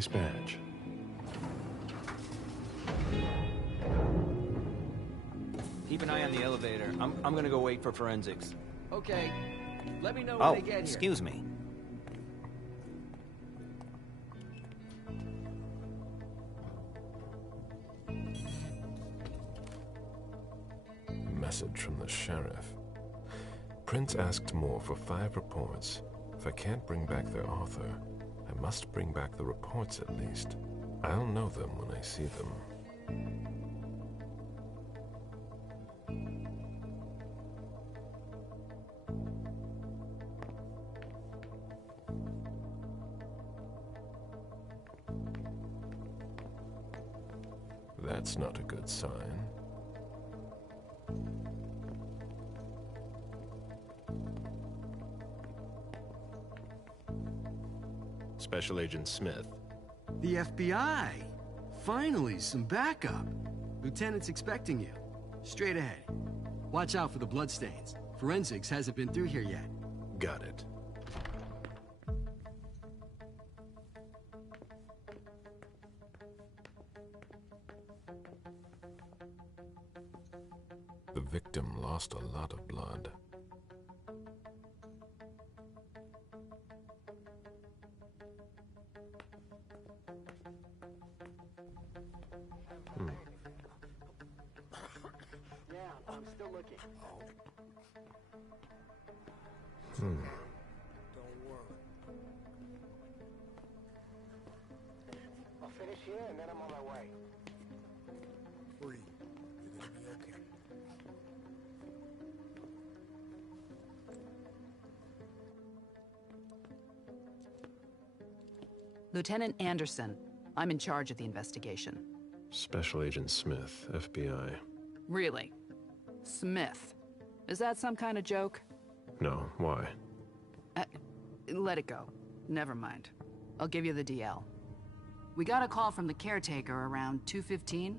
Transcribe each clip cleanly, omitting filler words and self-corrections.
Nice badge. Keep an eye on the elevator. I'm gonna go wait for forensics. Okay. Let me know when they get here. Excuse me. Message from the sheriff. Prince asked more for 5 reports. If I can't bring back their author, I must bring back the reports at least. I'll know them when I see them. That's not a good sign. Special Agent Smith. The FBI! Finally, some backup. Lieutenant's expecting you. Straight ahead. Watch out for the bloodstains. Forensics hasn't been through here yet. Got it. The victim lost a lot of blood. Yeah, I'm still looking. Don't worry. I'll finish here and then I'm on my way. Breathe. You're gonna be okay. Lieutenant Anderson, I'm in charge of the investigation. Special Agent Smith, FBI. Really? Smith. Is that some kind of joke? No, why? Let it go. Never mind. I'll give you the DL. We got a call from the caretaker around 2:15.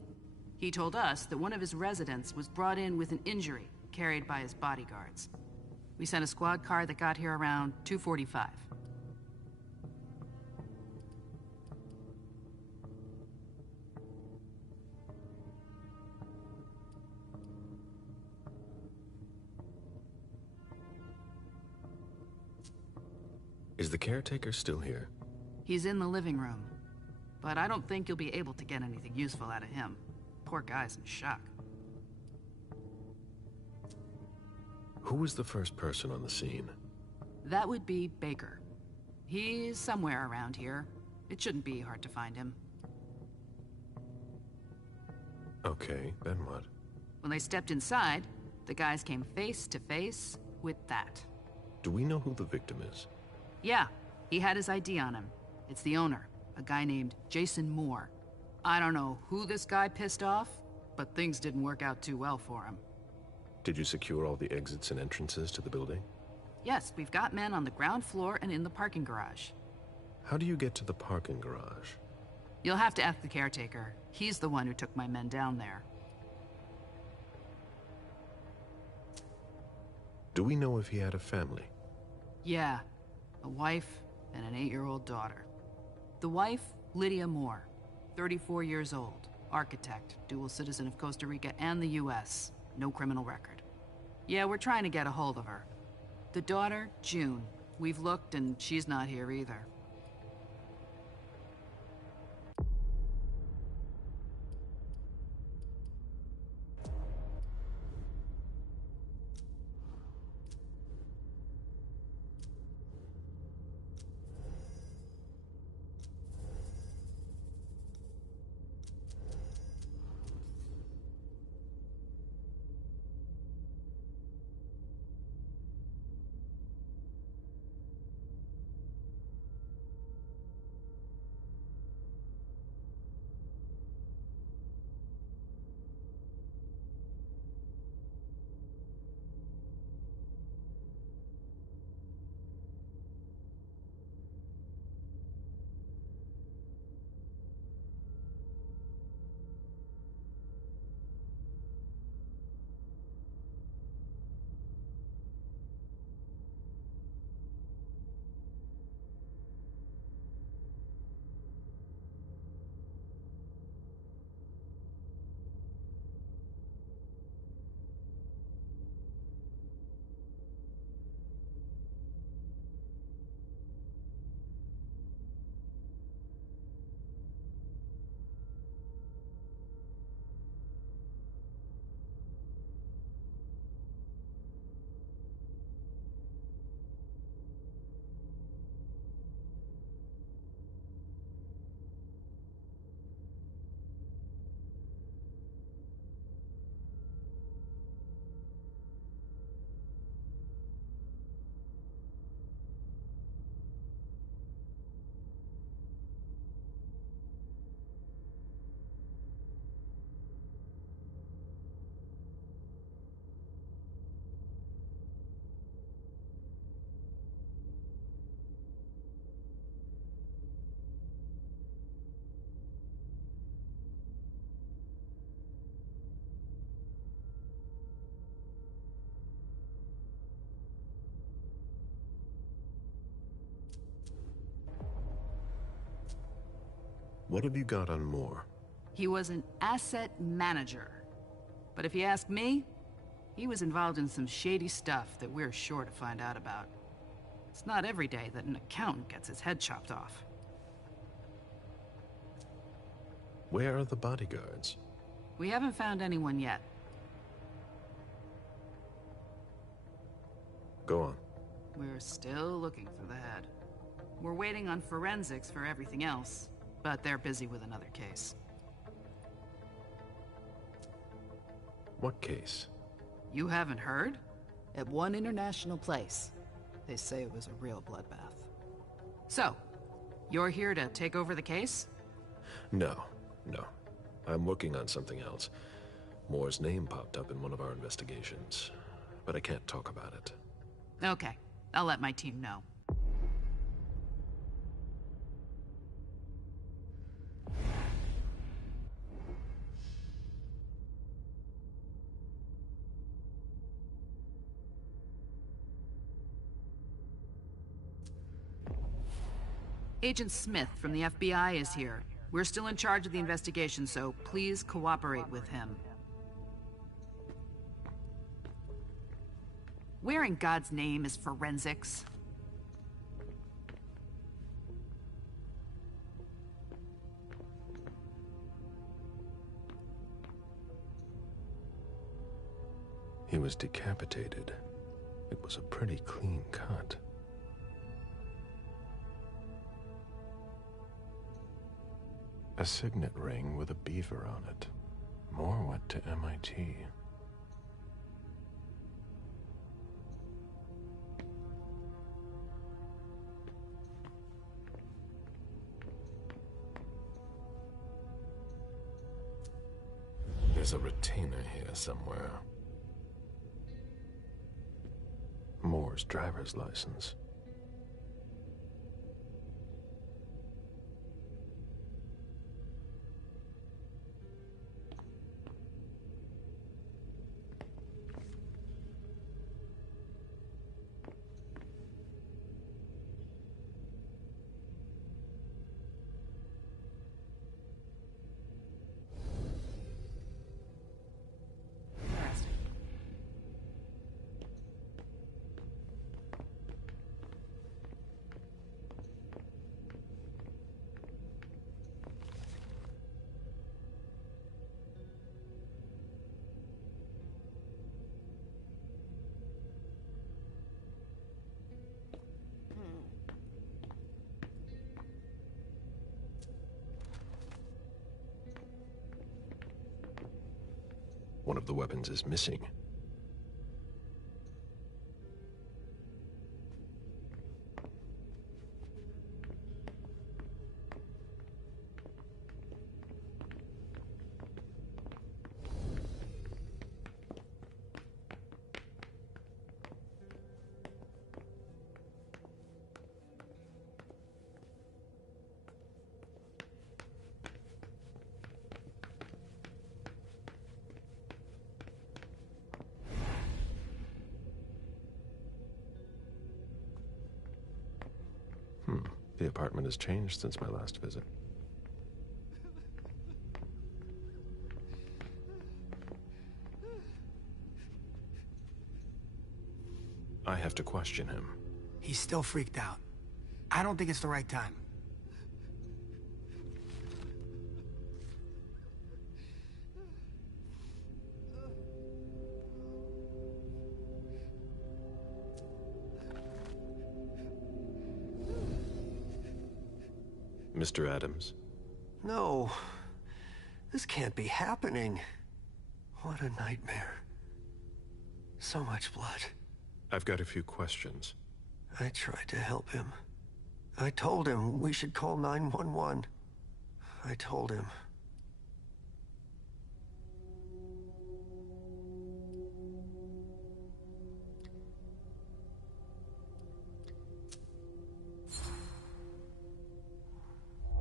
He told us that one of his residents was brought in with an injury carried by his bodyguards. We sent a squad car that got here around 2:45. Is the caretaker still here? He's in the living room, but I don't think you'll be able to get anything useful out of him. Poor guy's in shock. Who was the first person on the scene? That would be Baker. He's somewhere around here. It shouldn't be hard to find him. Okay, then what? When they stepped inside, the guys came face to face with that. Do we know who the victim is? Yeah, he had his ID on him. It's the owner, a guy named Jason Moore. I don't know who this guy pissed off, but things didn't work out too well for him. Did you secure all the exits and entrances to the building? Yes, we've got men on the ground floor and in the parking garage. How do you get to the parking garage? You'll have to ask the caretaker. He's the one who took my men down there. Do we know if he had a family? Yeah, a wife and an 8-year-old daughter. The wife, Lydia Moore, 34 years old, architect, dual citizen of Costa Rica and the US, no criminal record. Yeah, we're trying to get a hold of her. The daughter, June. We've looked and she's not here either. What have you got on Moore? He was an asset manager. But if you ask me, he was involved in some shady stuff that we're sure to find out about. It's not every day that an accountant gets his head chopped off. Where are the bodyguards? We haven't found anyone yet. Go on. We're still looking for the head. We're waiting on forensics for everything else, but they're busy with another case. What case? You haven't heard? At one international place. They say it was a real bloodbath. So, you're here to take over the case? No. I'm working on something else. Moore's name popped up in one of our investigations, but I can't talk about it. Okay, I'll let my team know. Agent Smith from the FBI is here. We're still in charge of the investigation, so please cooperate with him. Where in God's name is forensics? He was decapitated. It was a pretty clean cut. A signet ring with a beaver on it. Moore went to MIT. There's a retainer here somewhere. Moore's driver's license. One of the weapons is missing. The apartment has changed since my last visit. I have to question him. He's still freaked out. I don't think it's the right time. Mr. Adams? No. This can't be happening. What a nightmare. So much blood. I've got a few questions. I tried to help him. I told him we should call 911. I told him.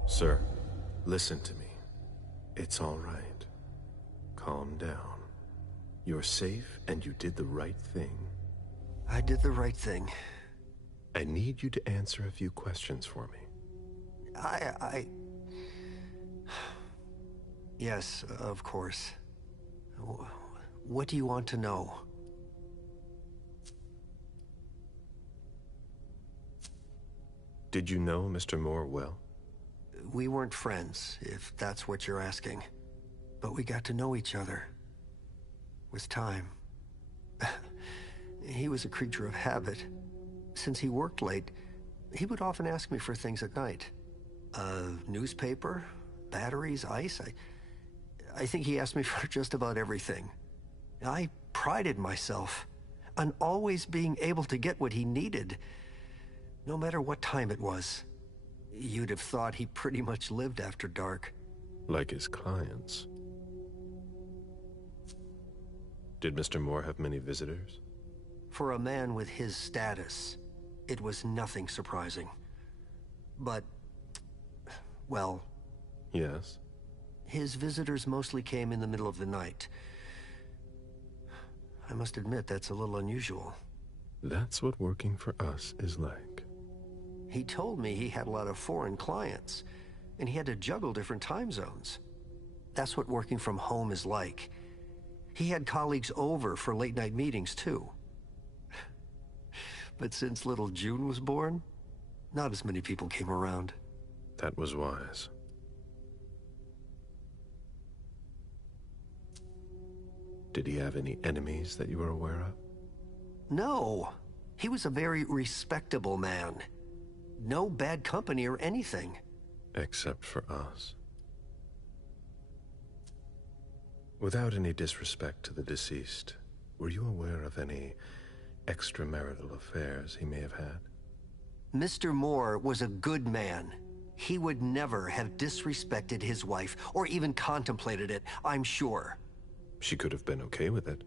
Sir, listen to me. It's all right. Calm down. You're safe and you did the right thing. I did the right thing. I need you to answer a few questions for me. Yes, of course. What do you want to know? Did you know Mr. Moore well? We weren't friends, if that's what you're asking. But we got to know each other. With time. He was a creature of habit. Since he worked late, he would often ask me for things at night. Newspaper, batteries, ice. I think he asked me for just about everything. I prided myself on always being able to get what he needed, no matter what time it was. You'd have thought he pretty much lived after dark. Like his clients. Did Mr. Moore have many visitors? For a man with his status, it was nothing surprising. But, well... Yes? His visitors mostly came in the middle of the night. I must admit, that's a little unusual. That's what working for us is like. He told me he had a lot of foreign clients, and he had to juggle different time zones. That's what working from home is like. He had colleagues over for late-night meetings, too. But since little June was born, not as many people came around. That was wise. Did he have any enemies that you were aware of? No. He was a very respectable man. No bad company or anything. Except for us. Without any disrespect to the deceased, were you aware of any extramarital affairs he may have had? Mr. Moore was a good man. He would never have disrespected his wife, or even contemplated it, I'm sure. She could have been okay with it.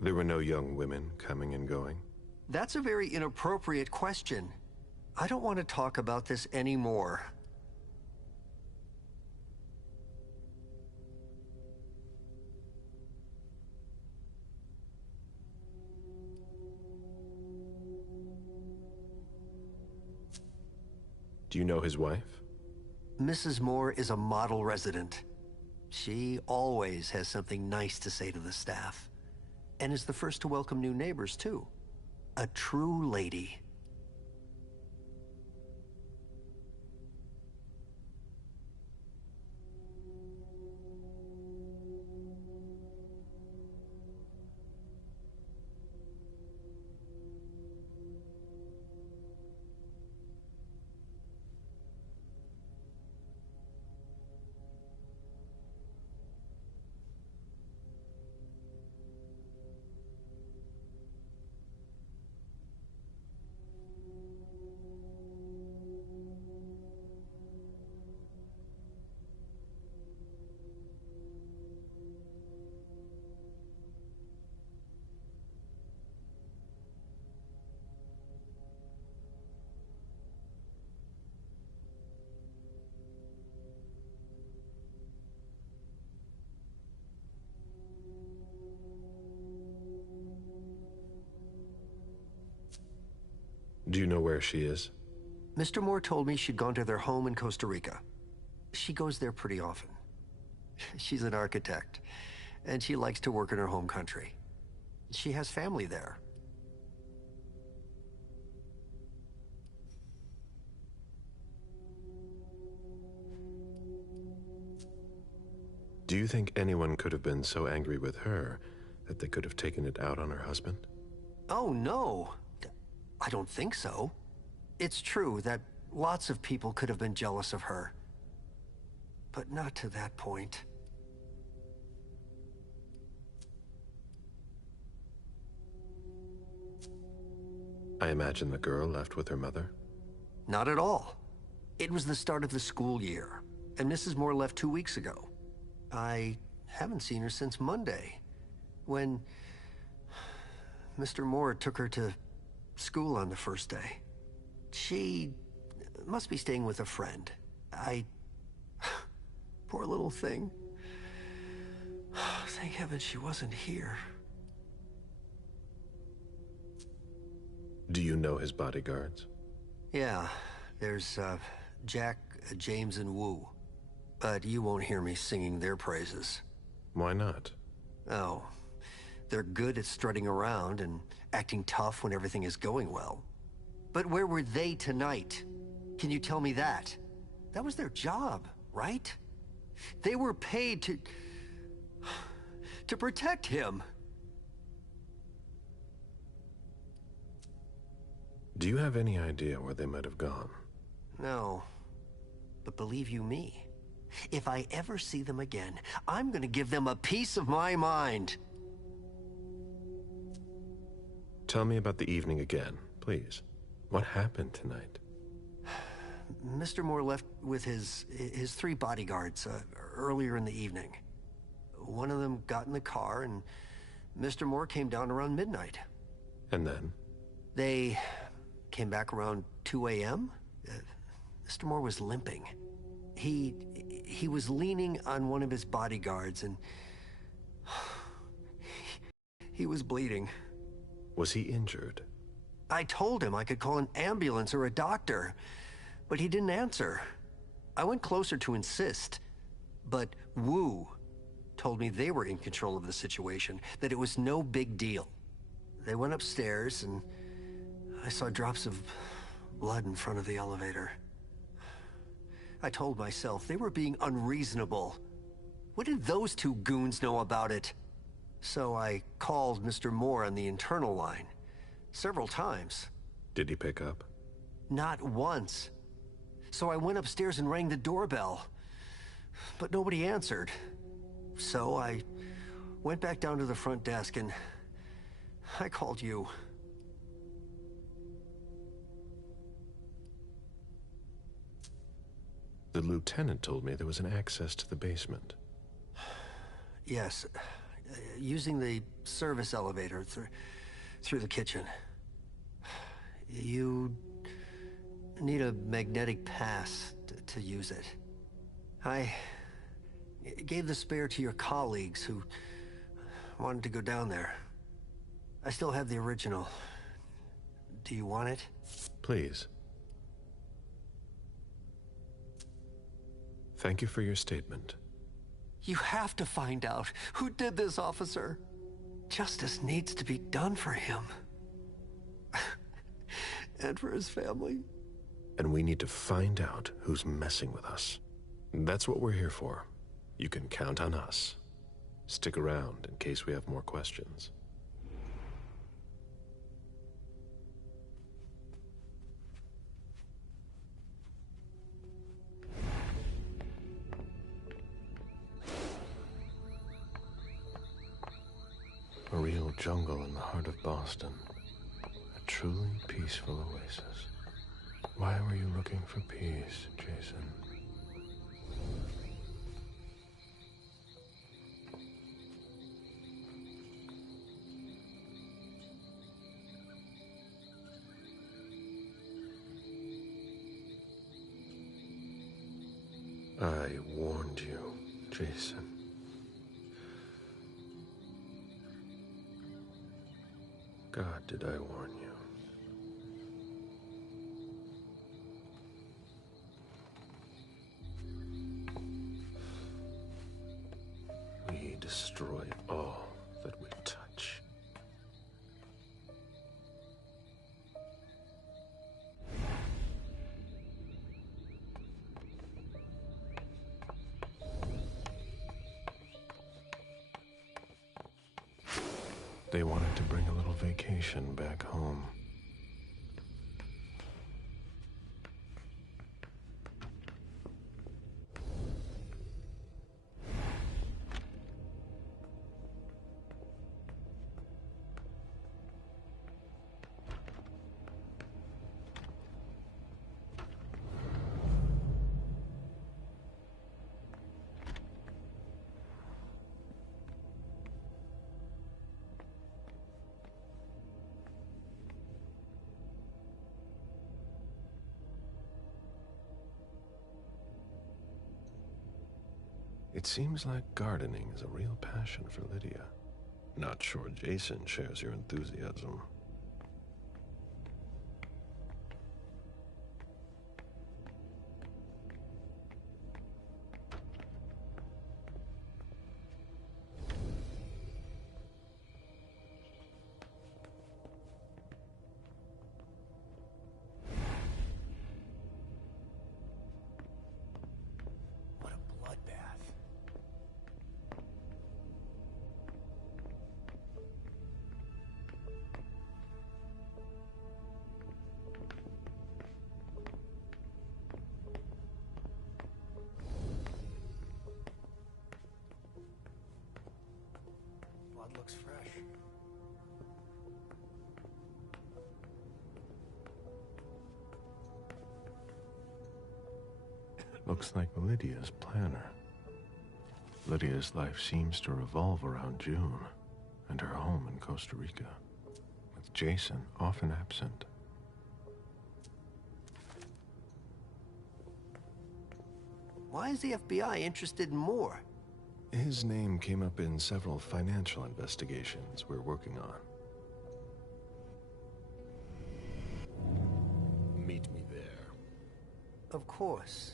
There were no young women coming and going. That's a very inappropriate question. I don't want to talk about this anymore. Do you know his wife? Mrs. Moore is a model resident. She always has something nice to say to the staff. And is the first to welcome new neighbors, too. A true lady. Do you know where she is? Mr. Moore told me she'd gone to their home in Costa Rica. She goes there pretty often. She's an architect, and she likes to work in her home country. She has family there. Do you think anyone could have been so angry with her that they could have taken it out on her husband? Oh, no. I don't think so. It's true that lots of people could have been jealous of her. But not to that point. I imagine the girl left with her mother? Not at all. It was the start of the school year, and Mrs. Moore left 2 weeks ago. I haven't seen her since Monday, when Mr. Moore took her to school on the first day. She must be staying with a friend. Poor little thing. Thank heaven she wasn't here. Do you know his bodyguards? Yeah, there's Jack, James, and Wu. But you won't hear me singing their praises. Why not? Oh, they're good at strutting around and acting tough when everything is going well. But where were they tonight? Can you tell me that? That was their job, right? They were paid to protect him. Do you have any idea where they might have gone? No. But believe you me, if I ever see them again, I'm gonna give them a piece of my mind. Tell me about the evening again, please. What happened tonight? Mr. Moore left with his 3 bodyguards earlier in the evening. One of them got in the car, and Mr. Moore came down around midnight. And then? They came back around 2 a.m. Mr. Moore was limping. He was leaning on one of his bodyguards, and he was bleeding. Was he injured? I told him I could call an ambulance or a doctor, but he didn't answer. I went closer to insist, but Wu told me they were in control of the situation, that it was no big deal. They went upstairs, and I saw drops of blood in front of the elevator. I told myself they were being unreasonable. What did those 2 goons know about it? So I called Mr. Moore on the internal line several times. Did he pick up? Not once. So I went upstairs and rang the doorbell, but nobody answered. So I went back down to the front desk and I called you. The lieutenant told me there was an access to the basement. Yes, using the service elevator through the kitchen. You need a magnetic pass to use it. I gave the spare to your colleagues who wanted to go down there. I still have the original. Do you want it? Please. Thank you for your statement. You have to find out who did this, officer. Justice needs to be done for him. And for his family. And we need to find out who's messing with us. That's what we're here for. You can count on us. Stick around in case we have more questions. A real jungle in the heart of Boston. A truly peaceful oasis. Why were you looking for peace, Jason? I warned you, Jason. God, did I warn you? We destroy all that we touch. They wanted to bring a little vacation back home. It seems like gardening is a real passion for Lydia. Not sure Jason shares your enthusiasm. looks fresh. Looks like Lydia's planner. Lydia's life seems to revolve around June and her home in Costa Rica, with Jason often absent. Why is the FBI interested in Moore? His name came up in several financial investigations we're working on. Meet me there. Of course.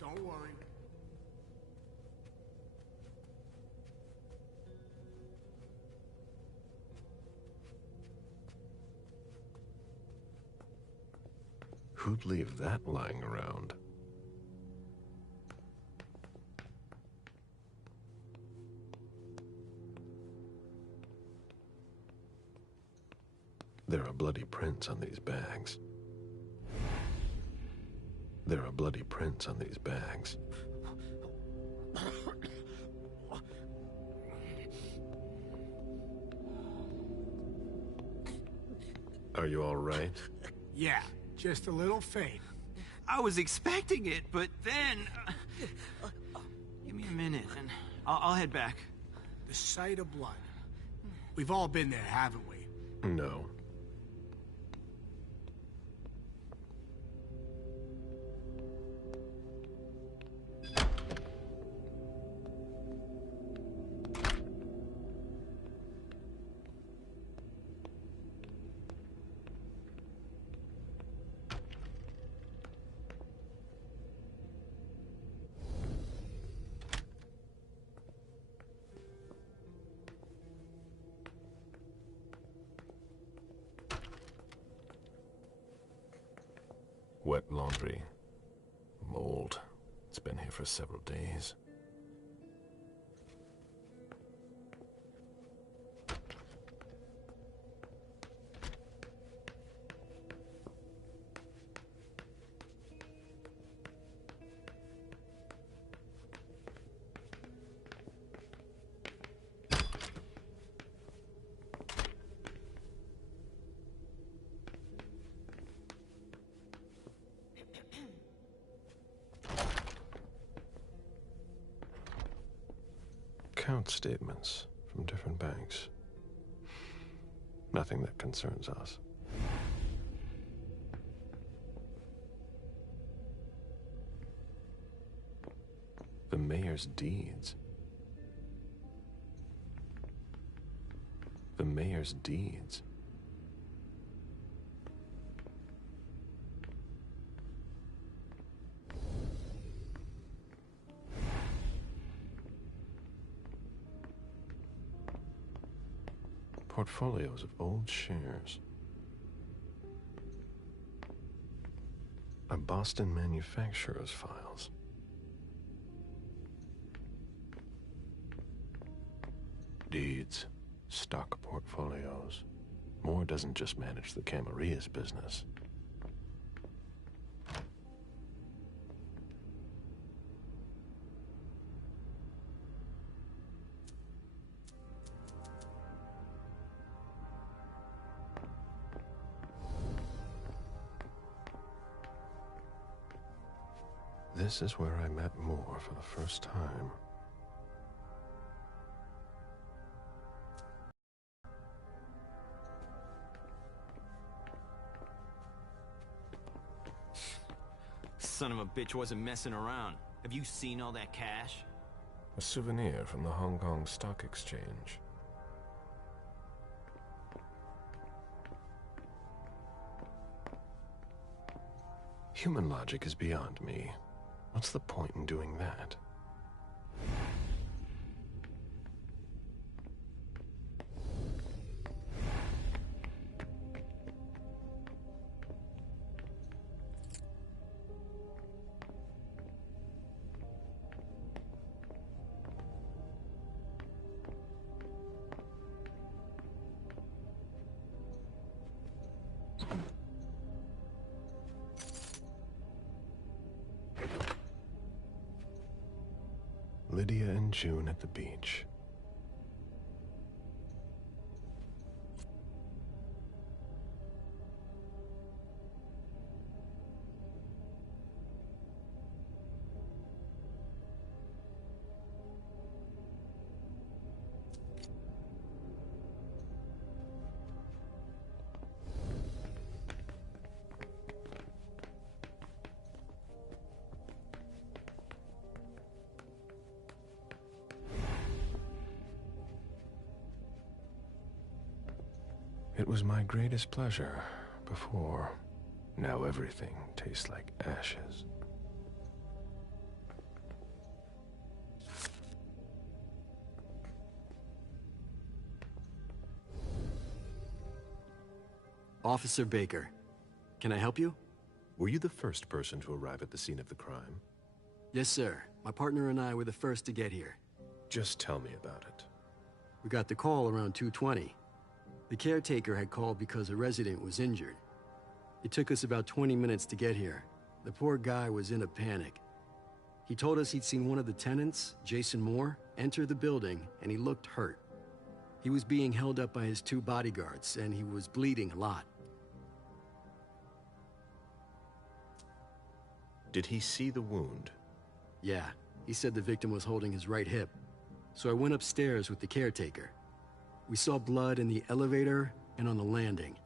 Don't worry. Who'd leave that lying around? There are bloody prints on these bags. There are bloody prints on these bags. Are you all right? Yeah, just a little faint. I was expecting it, but then... give me a minute, and I'll head back. The sight of blood. We've all been there, haven't we? No. Wet laundry. Mold. It's been here for several days. Account statements from different banks. Nothing that concerns us. The mayor's deeds. The mayor's deeds. Portfolios of old shares. A Boston manufacturer's files. Deeds, stock portfolios. Moore doesn't just manage the Camarilla's business. This is where I met Moore for the first time. Son of a bitch wasn't messing around. Have you seen all that cash? A souvenir from the Hong Kong Stock Exchange. Human logic is beyond me. What's the point in doing that? Lydia and June at the beach. It was my greatest pleasure before. Now everything tastes like ashes. Officer Baker, can I help you? Were you the first person to arrive at the scene of the crime? Yes, sir. My partner and I were the first to get here. Just tell me about it. We got the call around 2:20. The caretaker had called because a resident was injured. It took us about 20 minutes to get here. The poor guy was in a panic. He told us he'd seen one of the tenants, Jason Moore, enter the building, and he looked hurt. He was being held up by his 2 bodyguards, and he was bleeding a lot. Did he see the wound? Yeah, he said the victim was holding his right hip. So I went upstairs with the caretaker. We saw blood in the elevator and on the landing.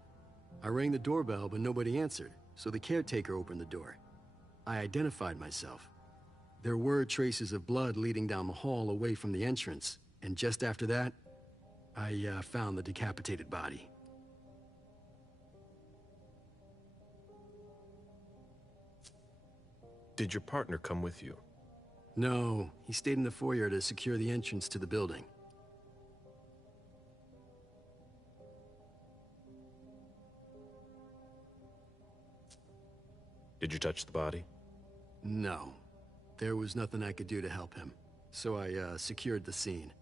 I rang the doorbell, but nobody answered, so the caretaker opened the door. I identified myself. There were traces of blood leading down the hall away from the entrance, and just after that, I found the decapitated body. Did your partner come with you? No, he stayed in the foyer to secure the entrance to the building. Did you touch the body? No. There was nothing I could do to help him, so I secured the scene.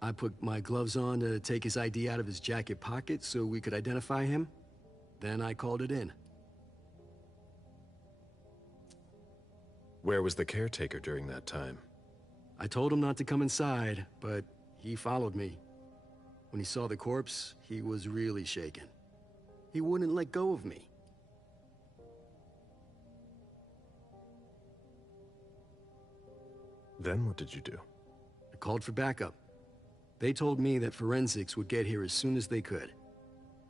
I put my gloves on to take his ID out of his jacket pocket so we could identify him. Then I called it in. Where was the caretaker during that time? I told him not to come inside, but he followed me. When he saw the corpse, he was really shaken. He wouldn't let go of me. Then what did you do? I called for backup. They told me that forensics would get here as soon as they could.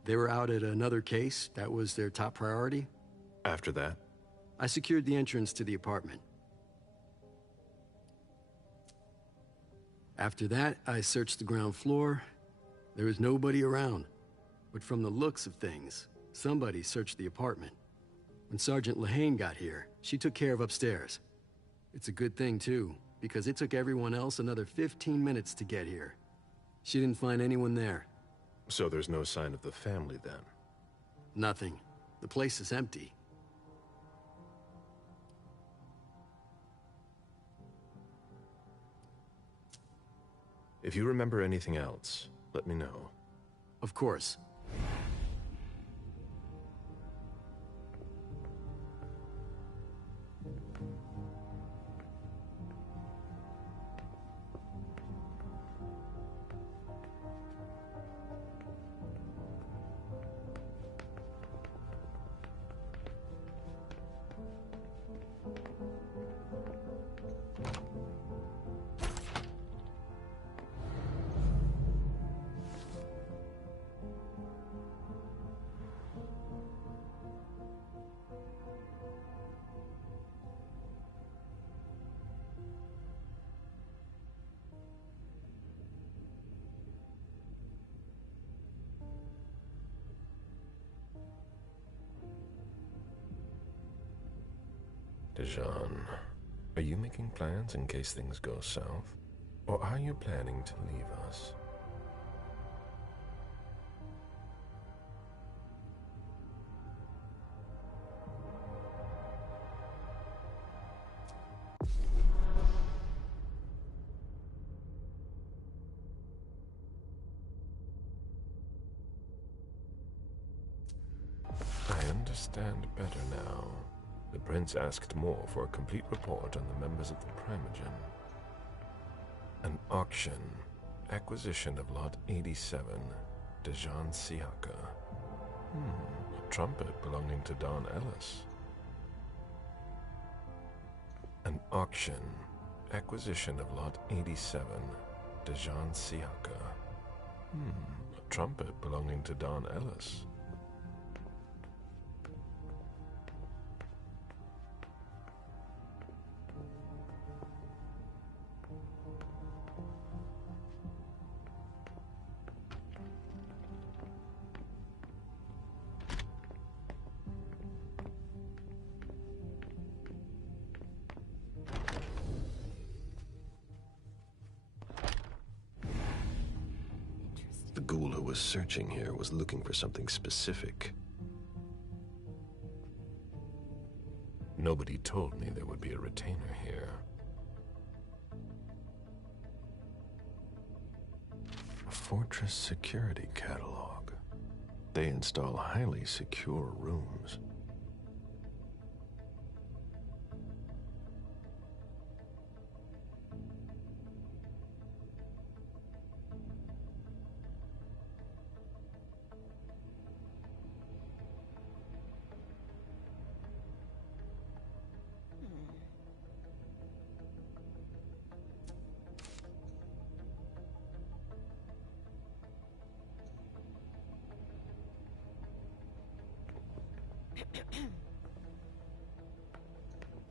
They were out at another case. That was their top priority. After that? I secured the entrance to the apartment. After that, I searched the ground floor. There was nobody around. But from the looks of things, somebody searched the apartment. When Sergeant Lehane got here, she took care of upstairs. It's a good thing, too, because it took everyone else another 15 minutes to get here. She didn't find anyone there. So there's no sign of the family then? Nothing. The place is empty. If you remember anything else, let me know. Of course. Dijon, are you making plans in case things go south? Or are you planning to leave us? I understand better now. The prince asked more for a complete report on the members of the Primogen. An auction. Acquisition of Lot 87. Dijon Siaka. A trumpet belonging to Don Ellis. An auction. Acquisition of Lot 87. Dijon Siaka. A trumpet belonging to Don Ellis. The ghoul who was searching here was looking for something specific. Nobody told me there would be a retainer here. A fortress security catalog. They install highly secure rooms.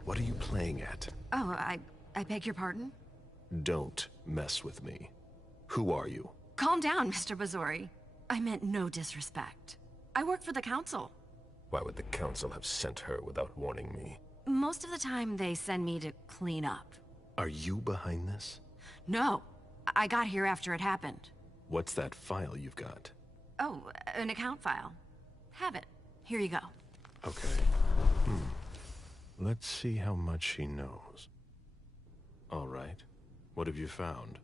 What are you playing at? Oh, I beg your pardon? Don't mess with me. Who are you? Calm down, Mr. Bazori. I meant no disrespect. I work for the council. Why would the council have sent her without warning me? Most of the time, they send me to clean up. Are you behind this? No, I got here after it happened. What's that file you've got? Oh, an account file. Have it. Here you go. Okay. Let's see how much she knows. All right. What have you found?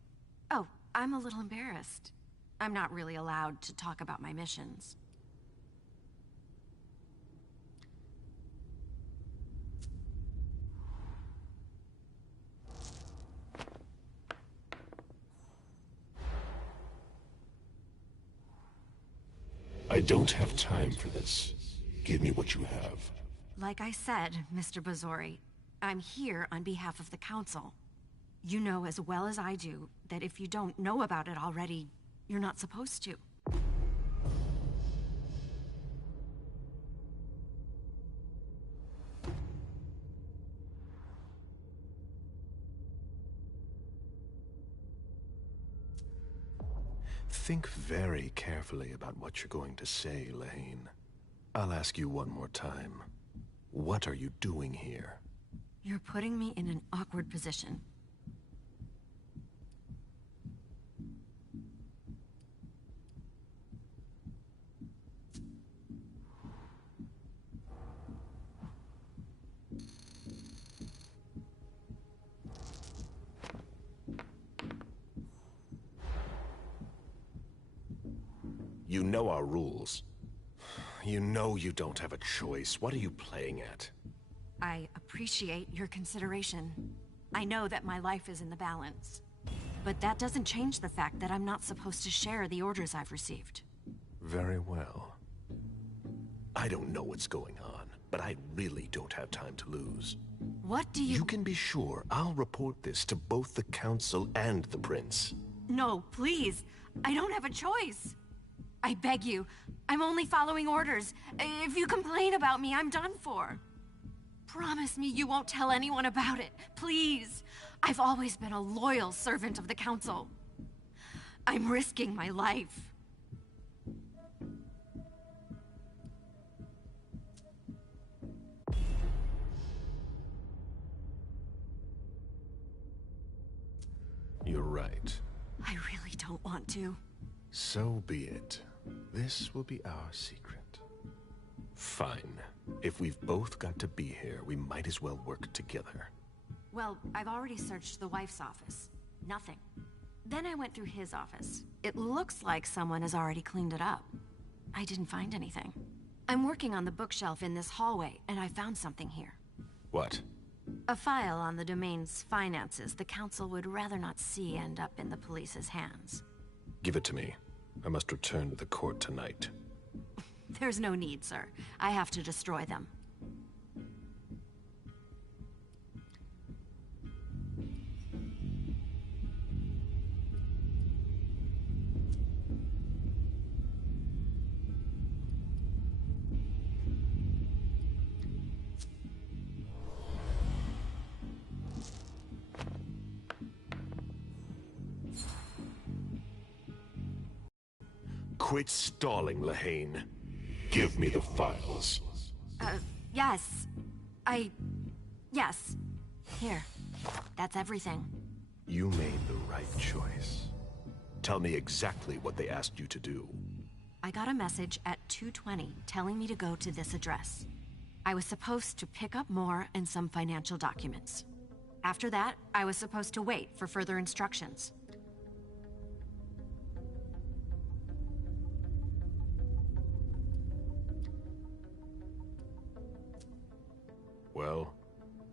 Oh, I'm a little embarrassed. I'm not really allowed to talk about my missions. I don't have time for this. Give me what you have. Like I said, Mr. Bazori, I'm here on behalf of the council. You know as well as I do that if you don't know about it already, you're not supposed to. Think very carefully about what you're going to say, Lane. I'll ask you one more time. What are you doing here? You're putting me in an awkward position. You know our rules. You know you don't have a choice. What are you playing at? I appreciate your consideration. I know that my life is in the balance. But that doesn't change the fact that I'm not supposed to share the orders I've received. Very well. I don't know what's going on, but I really don't have time to lose. What do you... You can be sure I'll report this to both the Council and the Prince. No, please. I don't have a choice. I beg you. I'm only following orders. If you complain about me, I'm done for. Promise me you won't tell anyone about it. Please. I've always been a loyal servant of the Council. I'm risking my life. You're right. I really don't want to. So be it. This will be our secret. Fine. If we've both got to be here, we might as well work together. Well, I've already searched the wife's office. Nothing. Then I went through his office. It looks like someone has already cleaned it up. I didn't find anything. I'm working on the bookshelf in this hallway, and I found something here. What? A file on the domain's finances the Council would rather not see end up in the police's hands. Give it to me. I must return to the court tonight. There's no need, sir. I have to destroy them. Quit stalling, Lahane. Give me the files. Yes. Yes. Here. That's everything. You made the right choice. Tell me exactly what they asked you to do. I got a message at 2:20 telling me to go to this address. I was supposed to pick up more and some financial documents. After that, I was supposed to wait for further instructions. Well?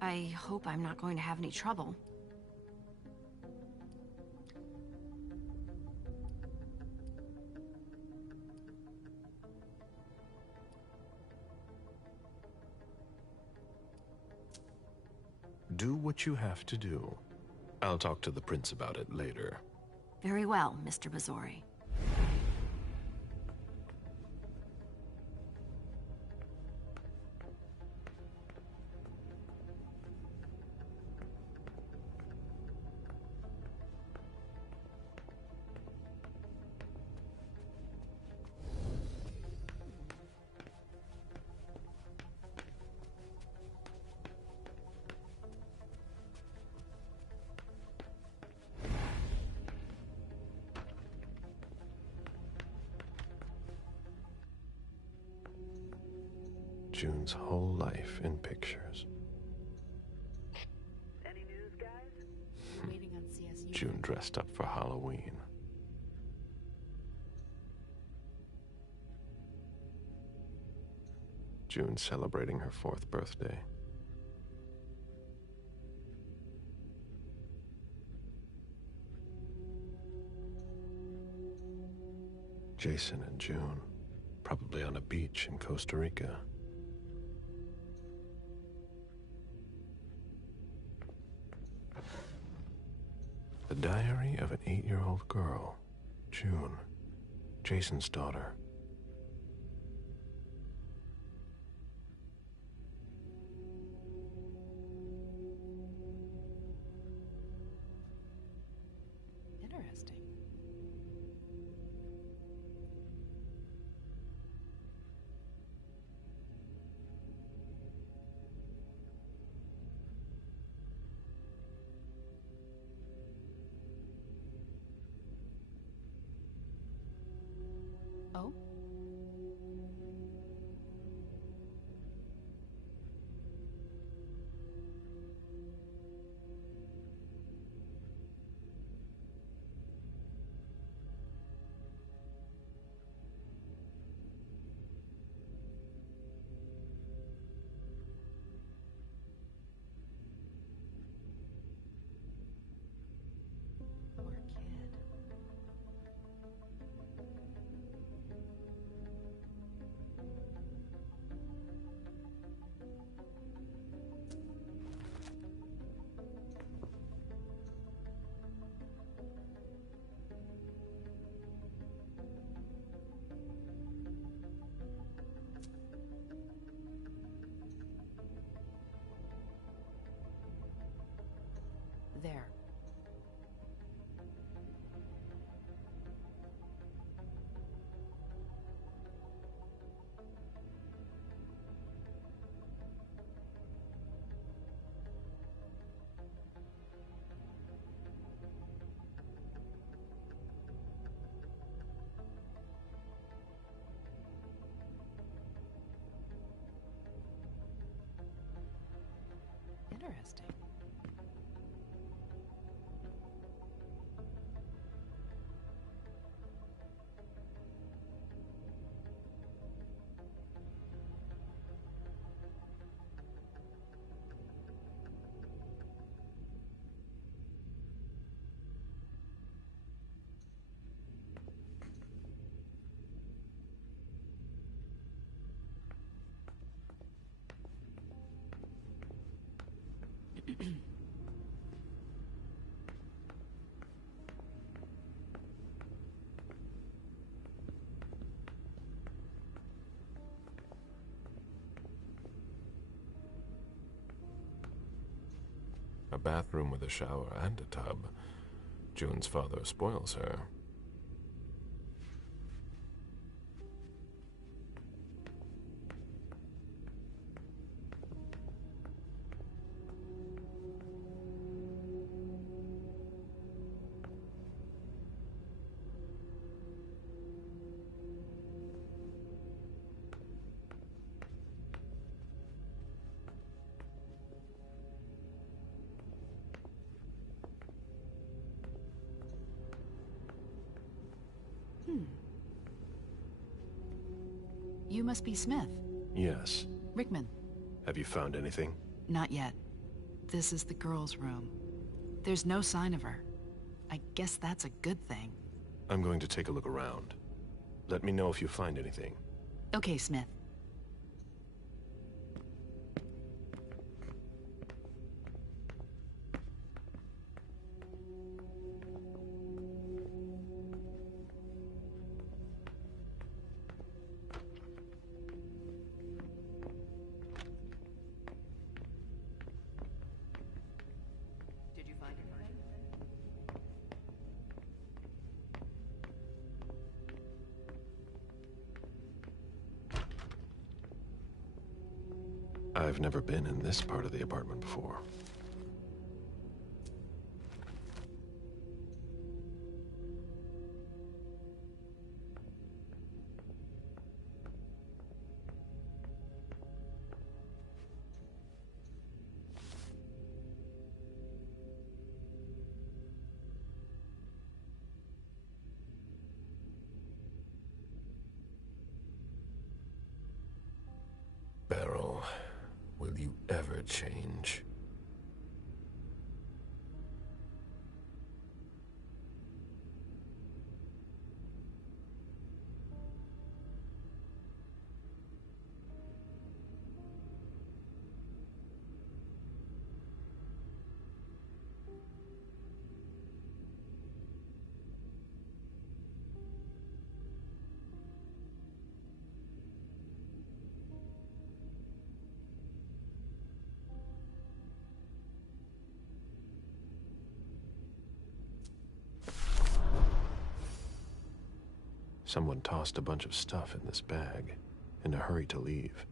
I hope I'm not going to have any trouble. Do what you have to do. I'll talk to the Prince about it later. Very well, Mr. Bazori. June's whole life in pictures. Any news, guys? Waiting on CSU. June dressed up for Halloween. June celebrating her 4th birthday. Jason and June, probably on a beach in Costa Rica. The diary of an 8-year-old girl, June, Jason's daughter. Interesting. Oh? there. Interesting. A bathroom with a shower and a tub. June's father spoils her. You must be Smith. Yes. Rickman. Have you found anything? Not yet. This is the girl's room. There's no sign of her. I guess that's a good thing. I'm going to take a look around. Let me know if you find anything. Okay, Smith. Did you find it, Virgin? I've never been in this part of the apartment before. Beryl, will you ever change? Someone tossed a bunch of stuff in this bag, in a hurry to leave.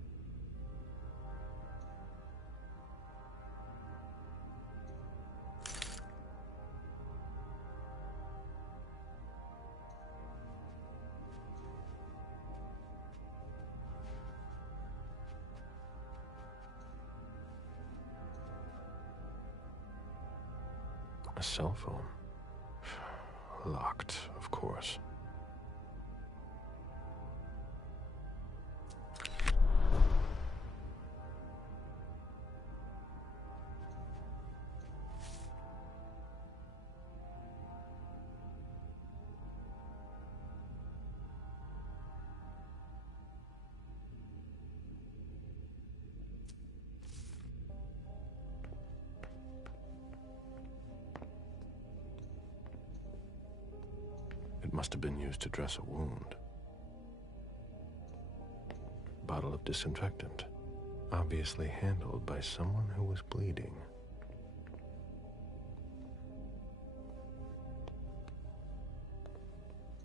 A cell phone. Locked, of course. It must have been used to dress a wound. Bottle of disinfectant, obviously handled by someone who was bleeding.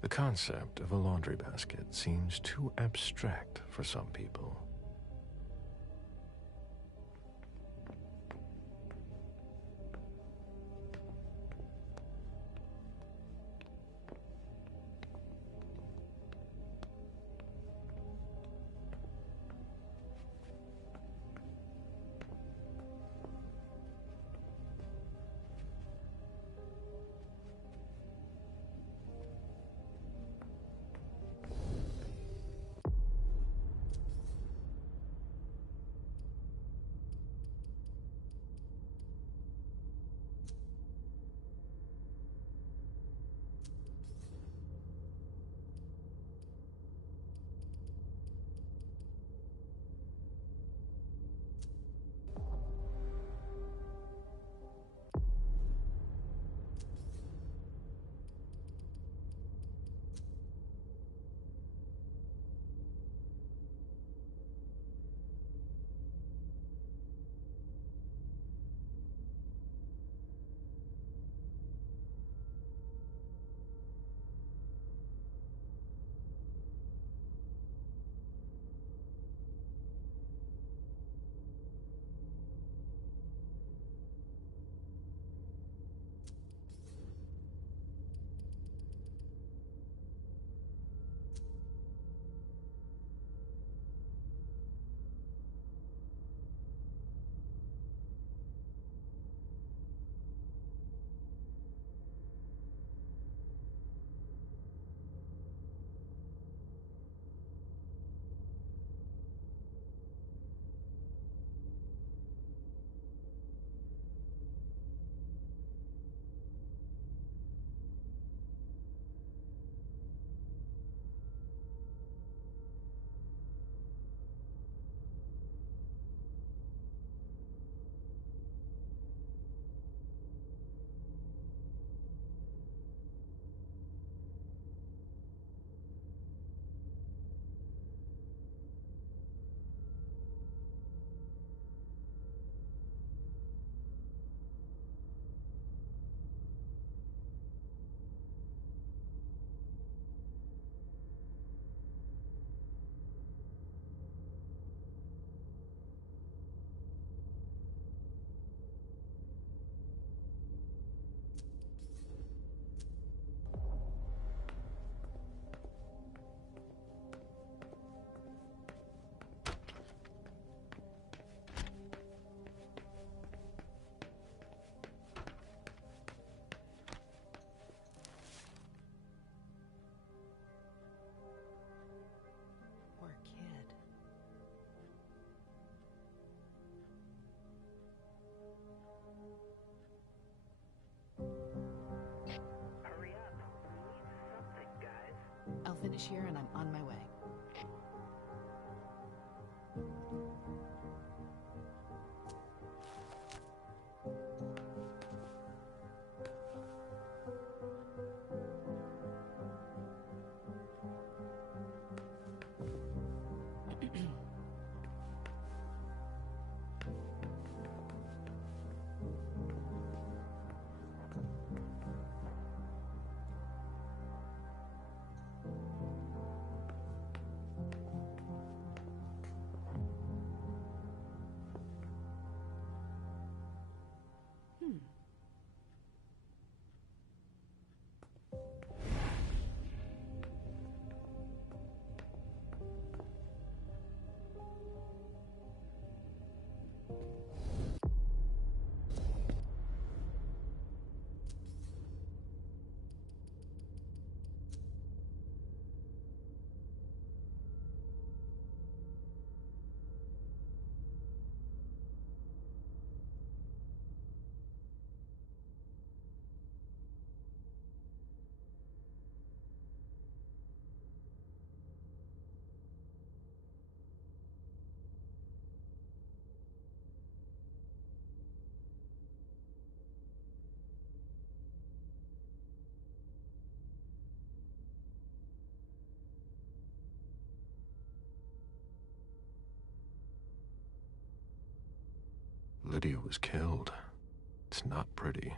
The concept of a laundry basket seems too abstract for some people. Poor kid. Hurry up. We need something, guys. I'll finish here and I'm on my way. Lydia was killed. It's not pretty.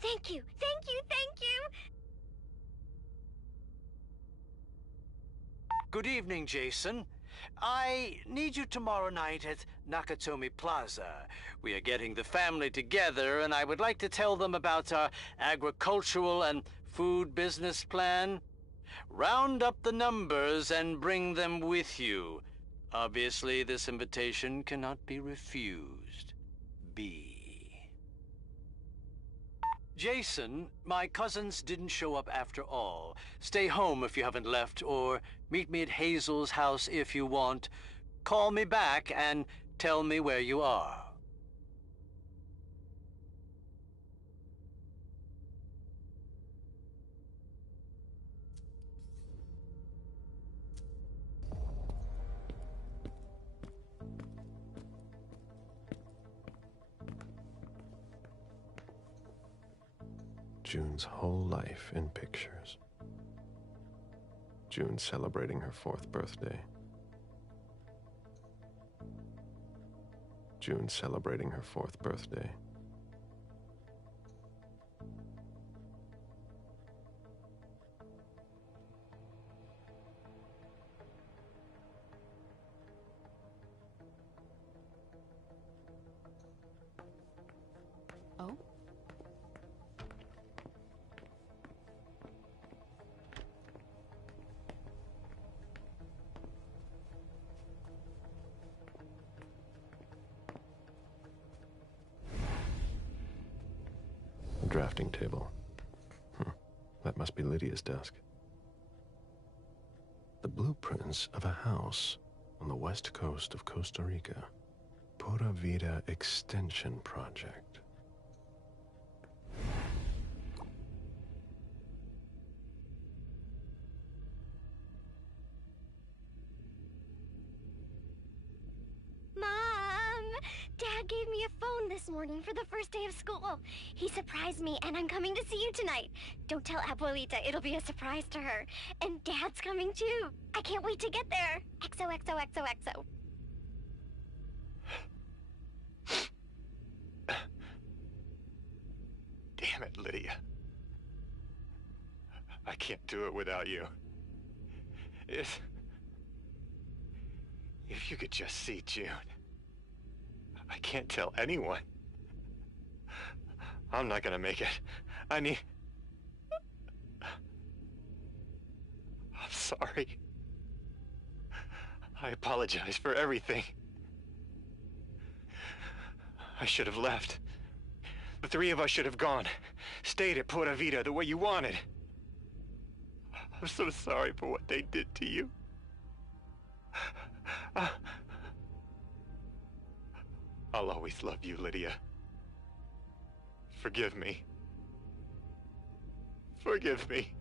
Thank you, thank you, thank you! Good evening, Jason. I need you tomorrow night at Nakatomi Plaza. We are getting the family together, and I would like to tell them about our agricultural and food business plan. Round up the numbers and bring them with you. Obviously, this invitation cannot be refused. B. Jason, my cousins didn't show up after all. Stay home if you haven't left, or meet me at Hazel's house if you want. Call me back and tell me where you are. June's whole life in pictures. June celebrating her 4th birthday. June celebrating her 4th birthday. Oh? A drafting table. That must be Lydia's desk. The blueprints of a house on the west coast of Costa Rica. Pura Vida Extension Project. Dad gave me a phone this morning for the first day of school. He surprised me, and I'm coming to see you tonight. Don't tell Abuelita, it'll be a surprise to her. And Dad's coming too. I can't wait to get there. XOXOXOXO. Damn it, Lydia. I can't do it without you. If you could just see June. I can't tell anyone. I'm not gonna make it. I'm sorry. I apologize for everything. I should have left. The 3 of us should have gone. Stayed at Pura Vida the way you wanted. I'm so sorry for what they did to you. I'll always love you, Lydia. Forgive me. Forgive me.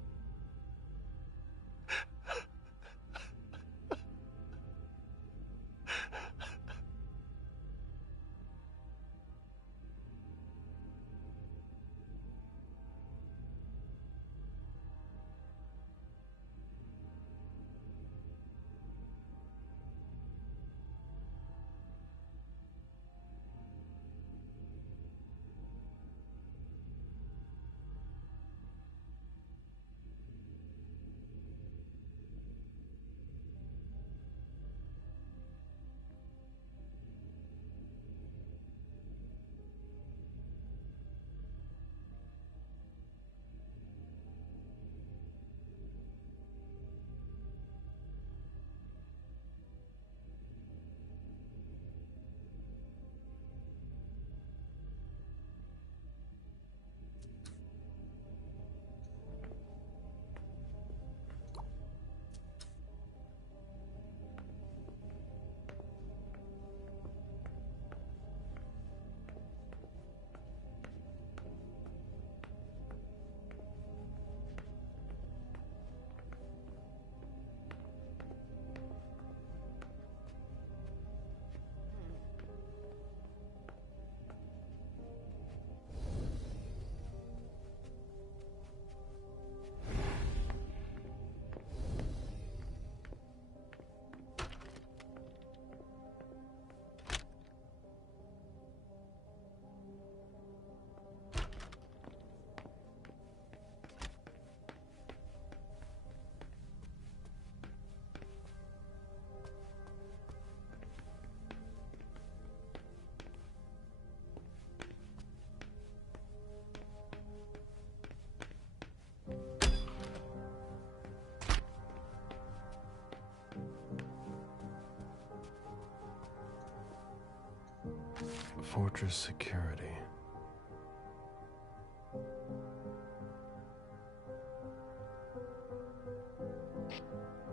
Fortress security.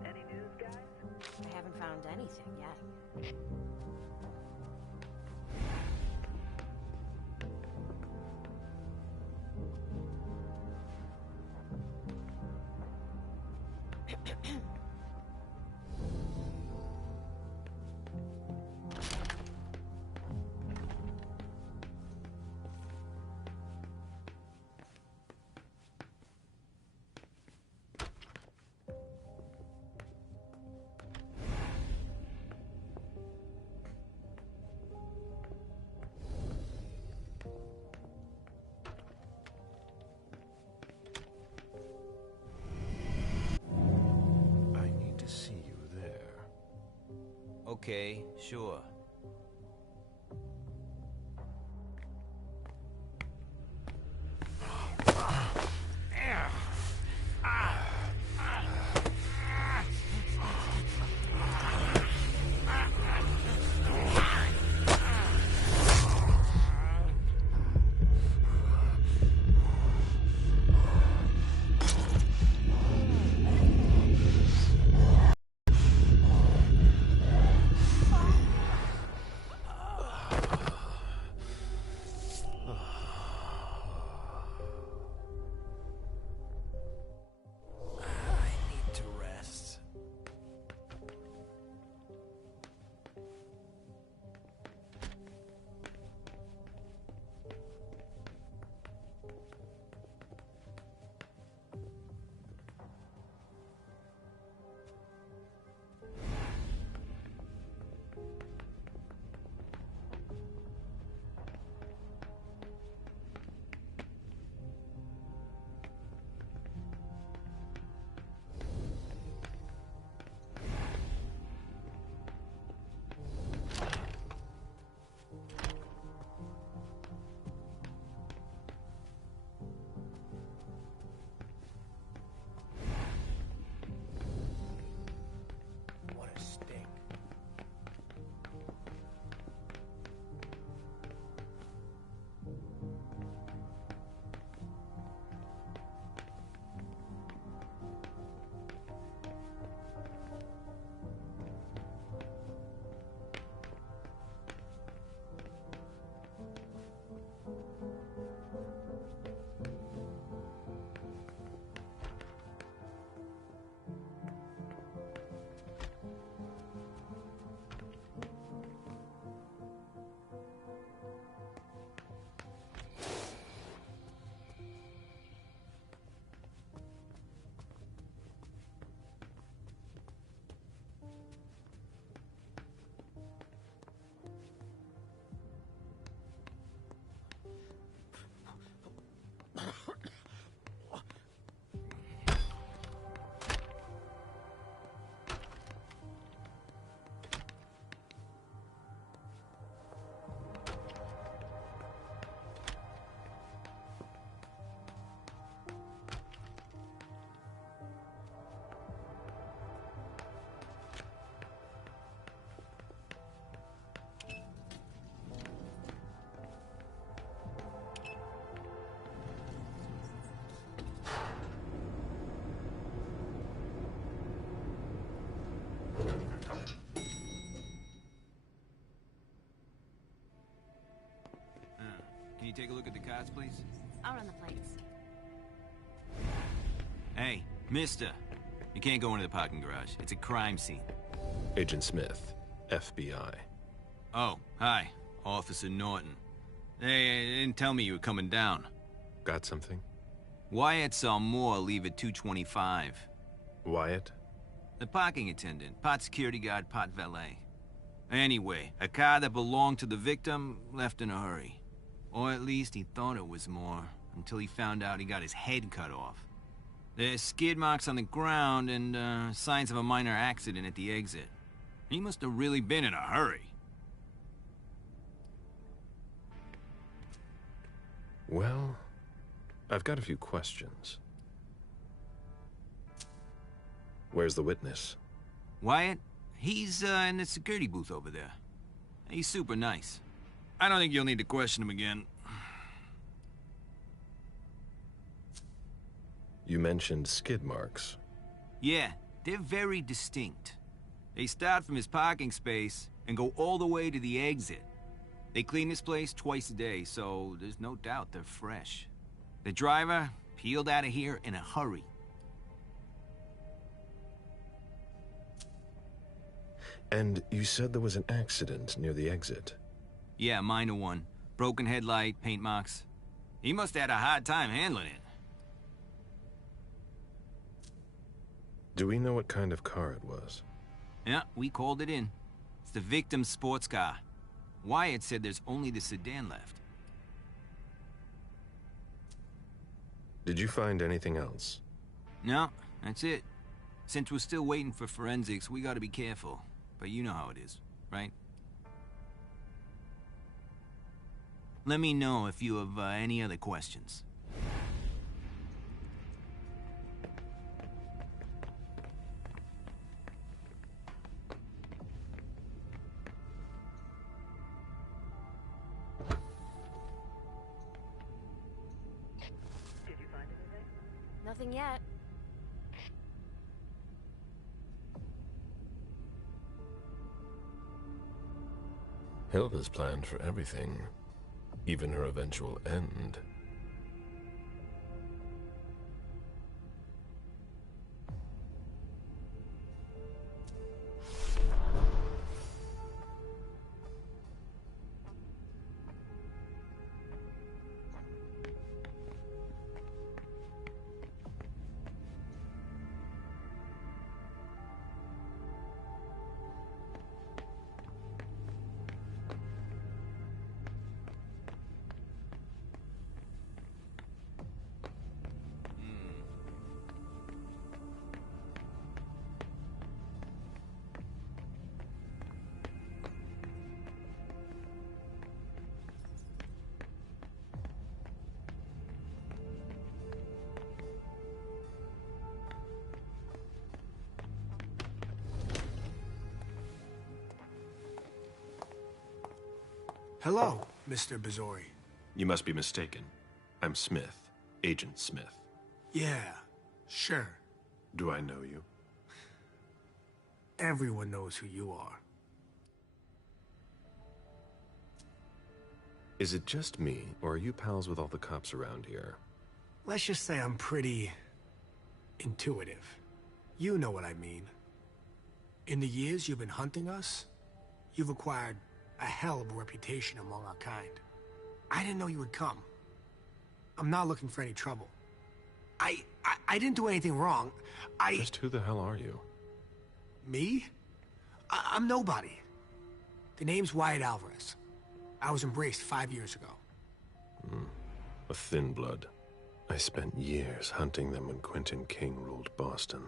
Any news, guys? I haven't found anything yet. I need to see you there. Okay, sure. What a stink. Can you take a look at the cards, please? I'll run the plates. Hey, mister. You can't go into the parking garage. It's a crime scene. Agent Smith, FBI. Oh, hi. Officer Norton. Hey, they didn't tell me you were coming down. Got something? Wyatt saw Moore leave at 2:25. Wyatt? The parking attendant, part security guard, part valet. Anyway, a car that belonged to the victim left in a hurry. Or at least he thought it was Moore, until he found out he got his head cut off. There's skid marks on the ground and signs of a minor accident at the exit. He must have really been in a hurry. Well, I've got a few questions. Where's the witness? Wyatt? He's in the security booth over there. He's super nice. I don't think you'll need to question him again. You mentioned skid marks. Yeah, they're very distinct. They start from his parking space and go all the way to the exit. They clean this place twice a day, so there's no doubt they're fresh. The driver peeled out of here in a hurry. And you said there was an accident near the exit. Yeah, minor one. Broken headlight, paint marks. He must have had a hard time handling it. Do we know what kind of car it was? Yeah, we called it in. It's the victim's sports car. Wyatt said there's only the sedan left. Did you find anything else? No, that's it. Since we're still waiting for forensics, we gotta be careful. But you know how it is, right? Let me know if you have any other questions. Did you find anything? Nothing yet. Hilda's planned for everything, even her eventual end. Hello, Mr. Bazori. You must be mistaken. I'm Smith, Agent Smith. Yeah, sure. Do I know you? Everyone knows who you are. Is it just me, or are you pals with all the cops around here? Let's just say I'm pretty intuitive. You know what I mean. In the years you've been hunting us, you've acquired a hell of a reputation among our kind. I didn't know you would come. I'm not looking for any trouble. I didn't do anything wrong. Just who the hell are you? Me? I'm nobody. The name's Wyatt Alvarez. I was embraced 5 years ago. A thin blood. I spent years hunting them when Quentin King ruled Boston.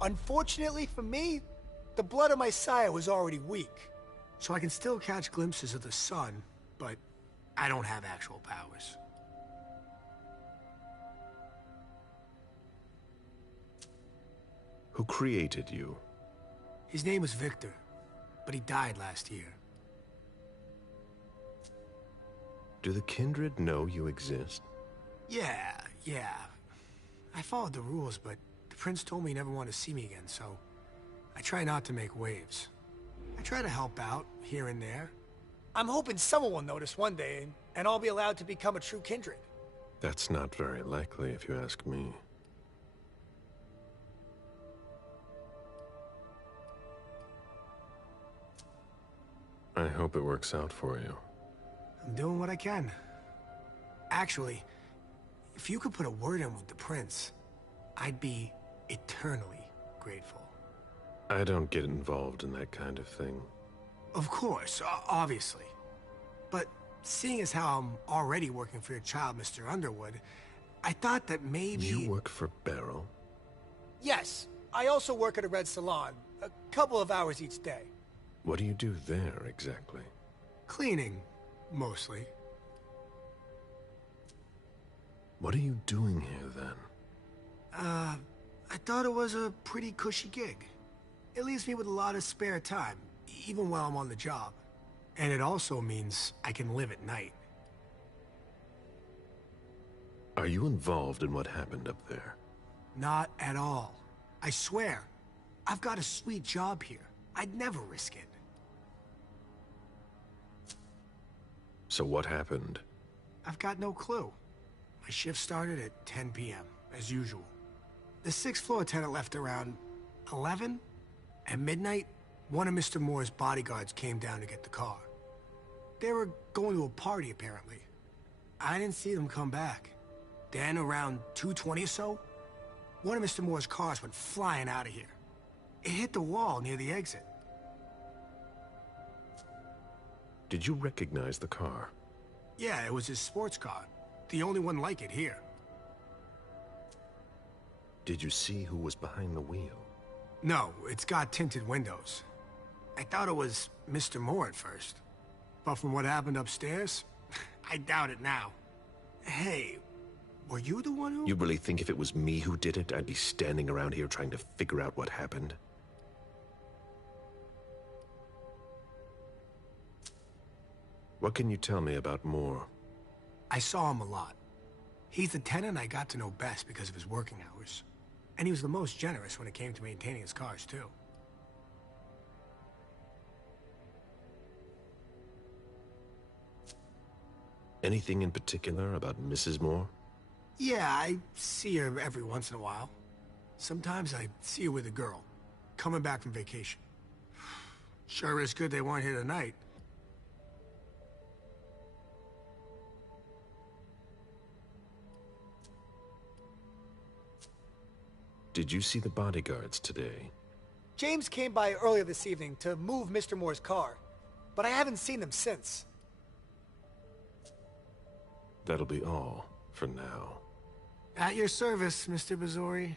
Unfortunately for me, the blood of my sire was already weak. So I can still catch glimpses of the sun, but I don't have actual powers. Who created you? His name was Victor, but he died last year. Do the Kindred know you exist? Yeah. I followed the rules, but the prince told me he never wanted to see me again, so I try not to make waves. I try to help out, here and there. I'm hoping someone will notice one day, and I'll be allowed to become a true kindred. That's not very likely, if you ask me. I hope it works out for you. I'm doing what I can. Actually, if you could put a word in with the prince, I'd be eternally grateful. I don't get involved in that kind of thing. Of course, obviously. But seeing as how I'm already working for your child, Mr. Underwood, I thought that maybe... You work for Beryl? Yes. I also work at a red salon, a couple of hours each day. What do you do there, exactly? Cleaning, mostly. What are you doing here, then? I thought it was a pretty cushy gig. It leaves me with a lot of spare time, even while I'm on the job. And it also means I can live at night. Are you involved in what happened up there? Not at all. I swear. I've got a sweet job here. I'd never risk it. So what happened? I've got no clue. My shift started at 10 p.m., as usual. The sixth floor tenant left around 11. At midnight, one of Mr. Moore's bodyguards came down to get the car. They were going to a party, apparently. I didn't see them come back. Then, around 2:20 or so, one of Mr. Moore's cars went flying out of here. It hit the wall near the exit. Did you recognize the car? Yeah, it was his sports car. The only one like it here. Did you see who was behind the wheel? No, it's got tinted windows. I thought it was Mr. Moore at first. But from what happened upstairs, I doubt it now. Hey, were you the one who... You really think if it was me who did it, I'd be standing around here trying to figure out what happened? What can you tell me about Moore? I saw him a lot. He's the tenant I got to know best because of his working hours. And he was the most generous when it came to maintaining his cars, too. Anything in particular about Mrs. Moore? Yeah, I see her every once in a while. Sometimes I see her with a girl, coming back from vacation. Sure is good they weren't here tonight. Did you see the bodyguards today? James came by earlier this evening to move Mr. Moore's car, but I haven't seen them since. That'll be all for now. At your service, Mr. Bazori.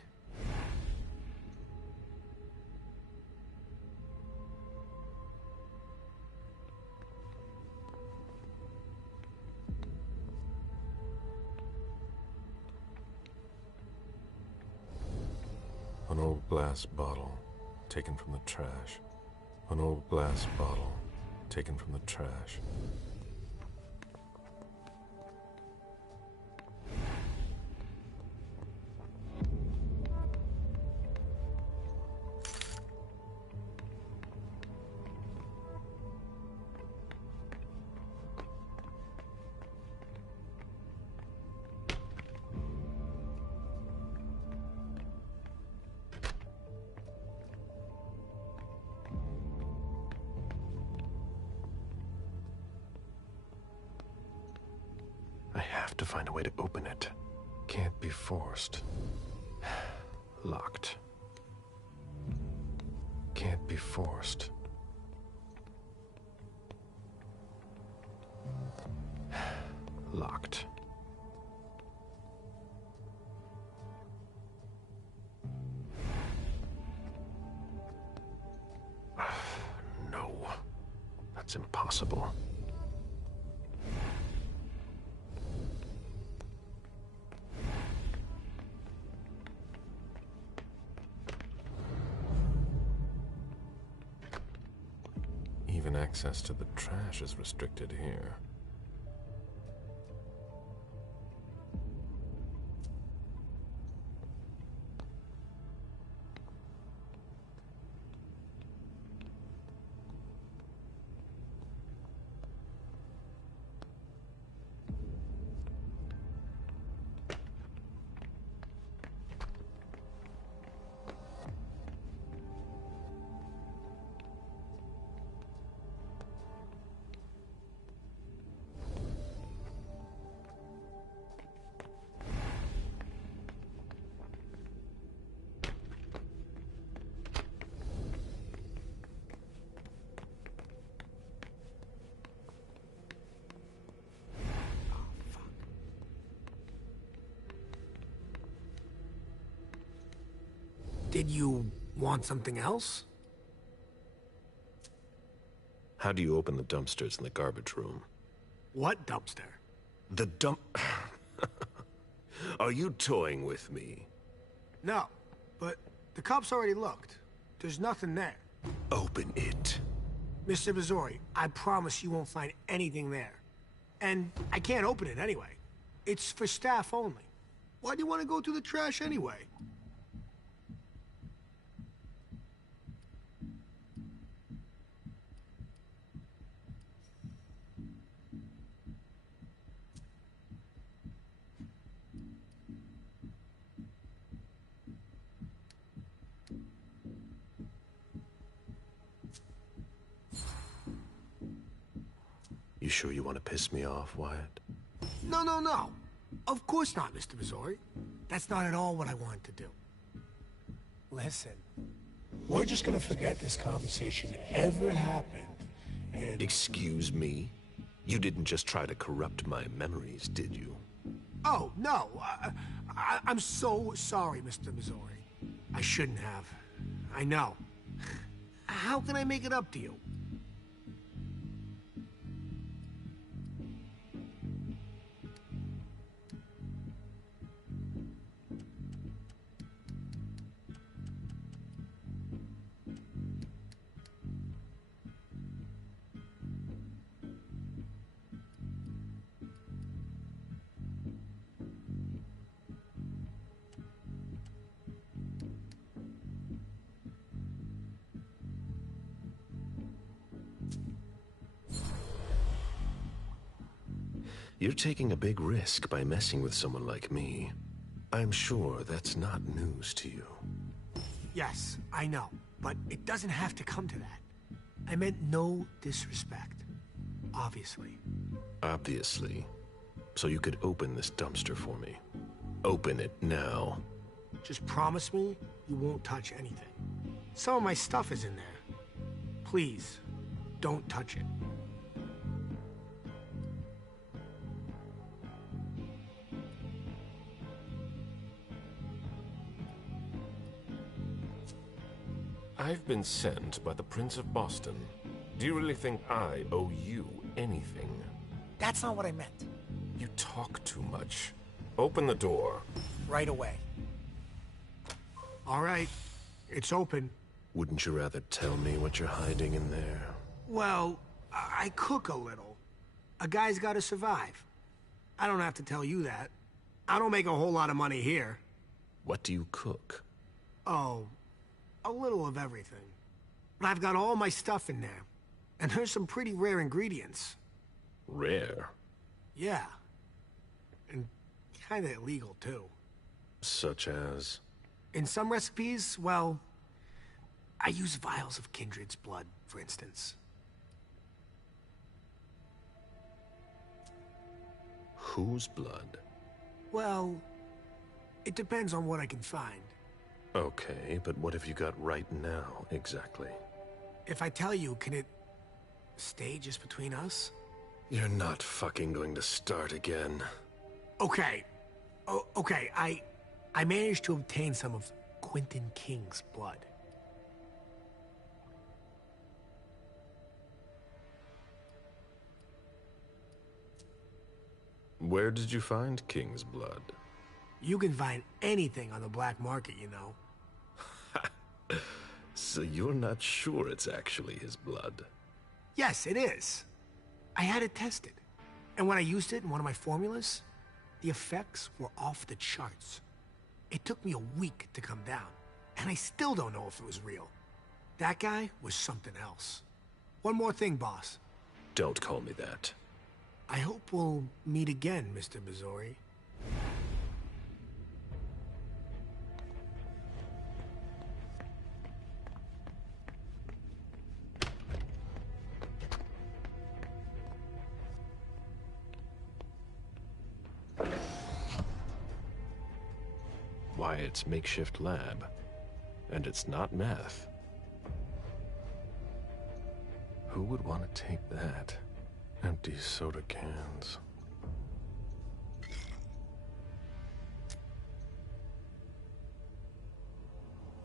An old glass bottle taken from the trash. An old glass bottle taken from the trash. I have to find a way to open it. Can't be forced. Locked. Can't be forced. Locked. No. That's impossible. Even access to the trash is restricted here. Did you want something else? How do you open the dumpsters in the garbage room? What dumpster? The dump... Are you toying with me? No, but the cops already looked. There's nothing there. Open it. Mr. Missouri, I promise you won't find anything there. And I can't open it anyway. It's for staff only. Why do you want to go through the trash anyway? You sure you want to piss me off, Wyatt? No, no, no. Of course not, Mr. Missouri. That's not at all what I wanted to do. Listen, we're just gonna forget this conversation ever happened, and... Excuse me? You didn't just try to corrupt my memories, did you? Oh, no. I'm so sorry, Mr. Missouri. I shouldn't have. I know. How can I make it up to you? You're taking a big risk by messing with someone like me. I'm sure that's not news to you. Yes, I know, but it doesn't have to come to that. I meant no disrespect. Obviously. Obviously. So you could open this dumpster for me. Open it now. Just promise me you won't touch anything. Some of my stuff is in there. Please, don't touch it. I've been sent by the Prince of Boston. Do you really think I owe you anything? That's not what I meant. You talk too much. Open the door. Right away. All right, it's open. Wouldn't you rather tell me what you're hiding in there? Well, I cook a little. A guy's gotta survive. I don't have to tell you that. I don't make a whole lot of money here. What do you cook? Oh, a little of everything. But I've got all my stuff in there. And there's some pretty rare ingredients. Rare? Yeah. And kinda illegal, too. Such as? In some recipes, well, I use vials of Kindred's blood, for instance. Whose blood? Well, it depends on what I can find. Okay, but what have you got right now, exactly? If I tell you, can it stay just between us? You're not fucking going to start again. Okay. Okay, I managed to obtain some of Quentin King's blood. Where did you find King's blood? You can find anything on the black market, you know. So you're not sure it's actually his blood? Yes, it is. I had it tested. And when I used it in one of my formulas, the effects were off the charts. It took me a week to come down, and I still don't know if it was real. That guy was something else. One more thing, boss. Don't call me that. I hope we'll meet again, Mr. Missouri. Wyatt's makeshift lab. And it's not meth. Who would want to take that? Empty soda cans.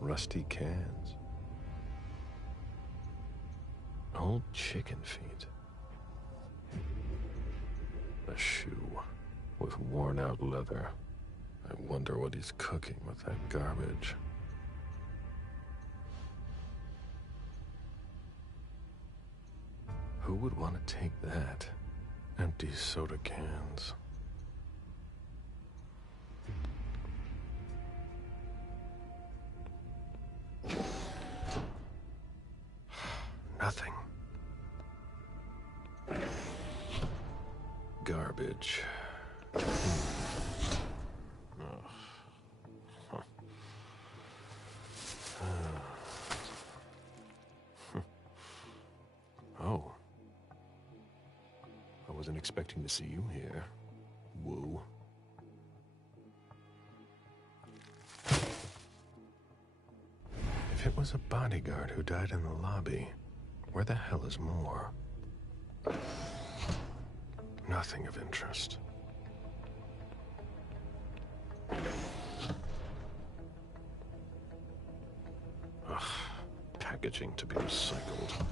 Rusty cans. Old chicken feet. A shoe with worn-out leather. I wonder what he's cooking with that garbage. Who would want to take that? Empty soda cans. Nothing. Garbage. Oh. I wasn't expecting to see you here. Woo. If it was a bodyguard who died in the lobby, where the hell is Moore? Nothing of interest. Ugh, packaging to be recycled.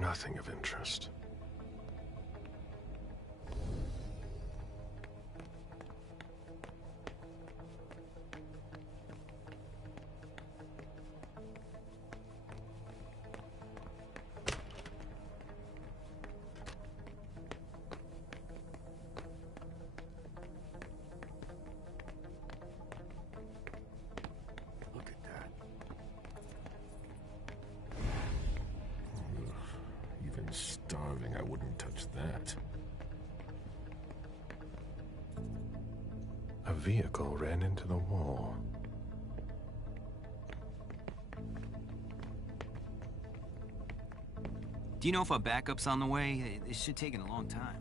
Nothing of interest. Starving, I wouldn't touch that. A vehicle ran into the wall. Do you know if our backup's on the way? It should take a long time.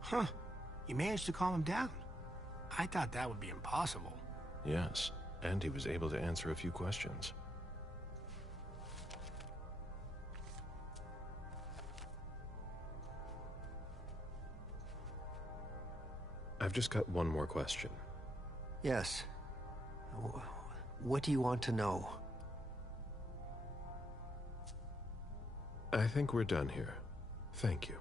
Huh. You managed to calm him down. I thought that would be impossible. Yes, and he was able to answer a few questions. I've just got one more question. Yes. What do you want to know? I think we're done here. Thank you.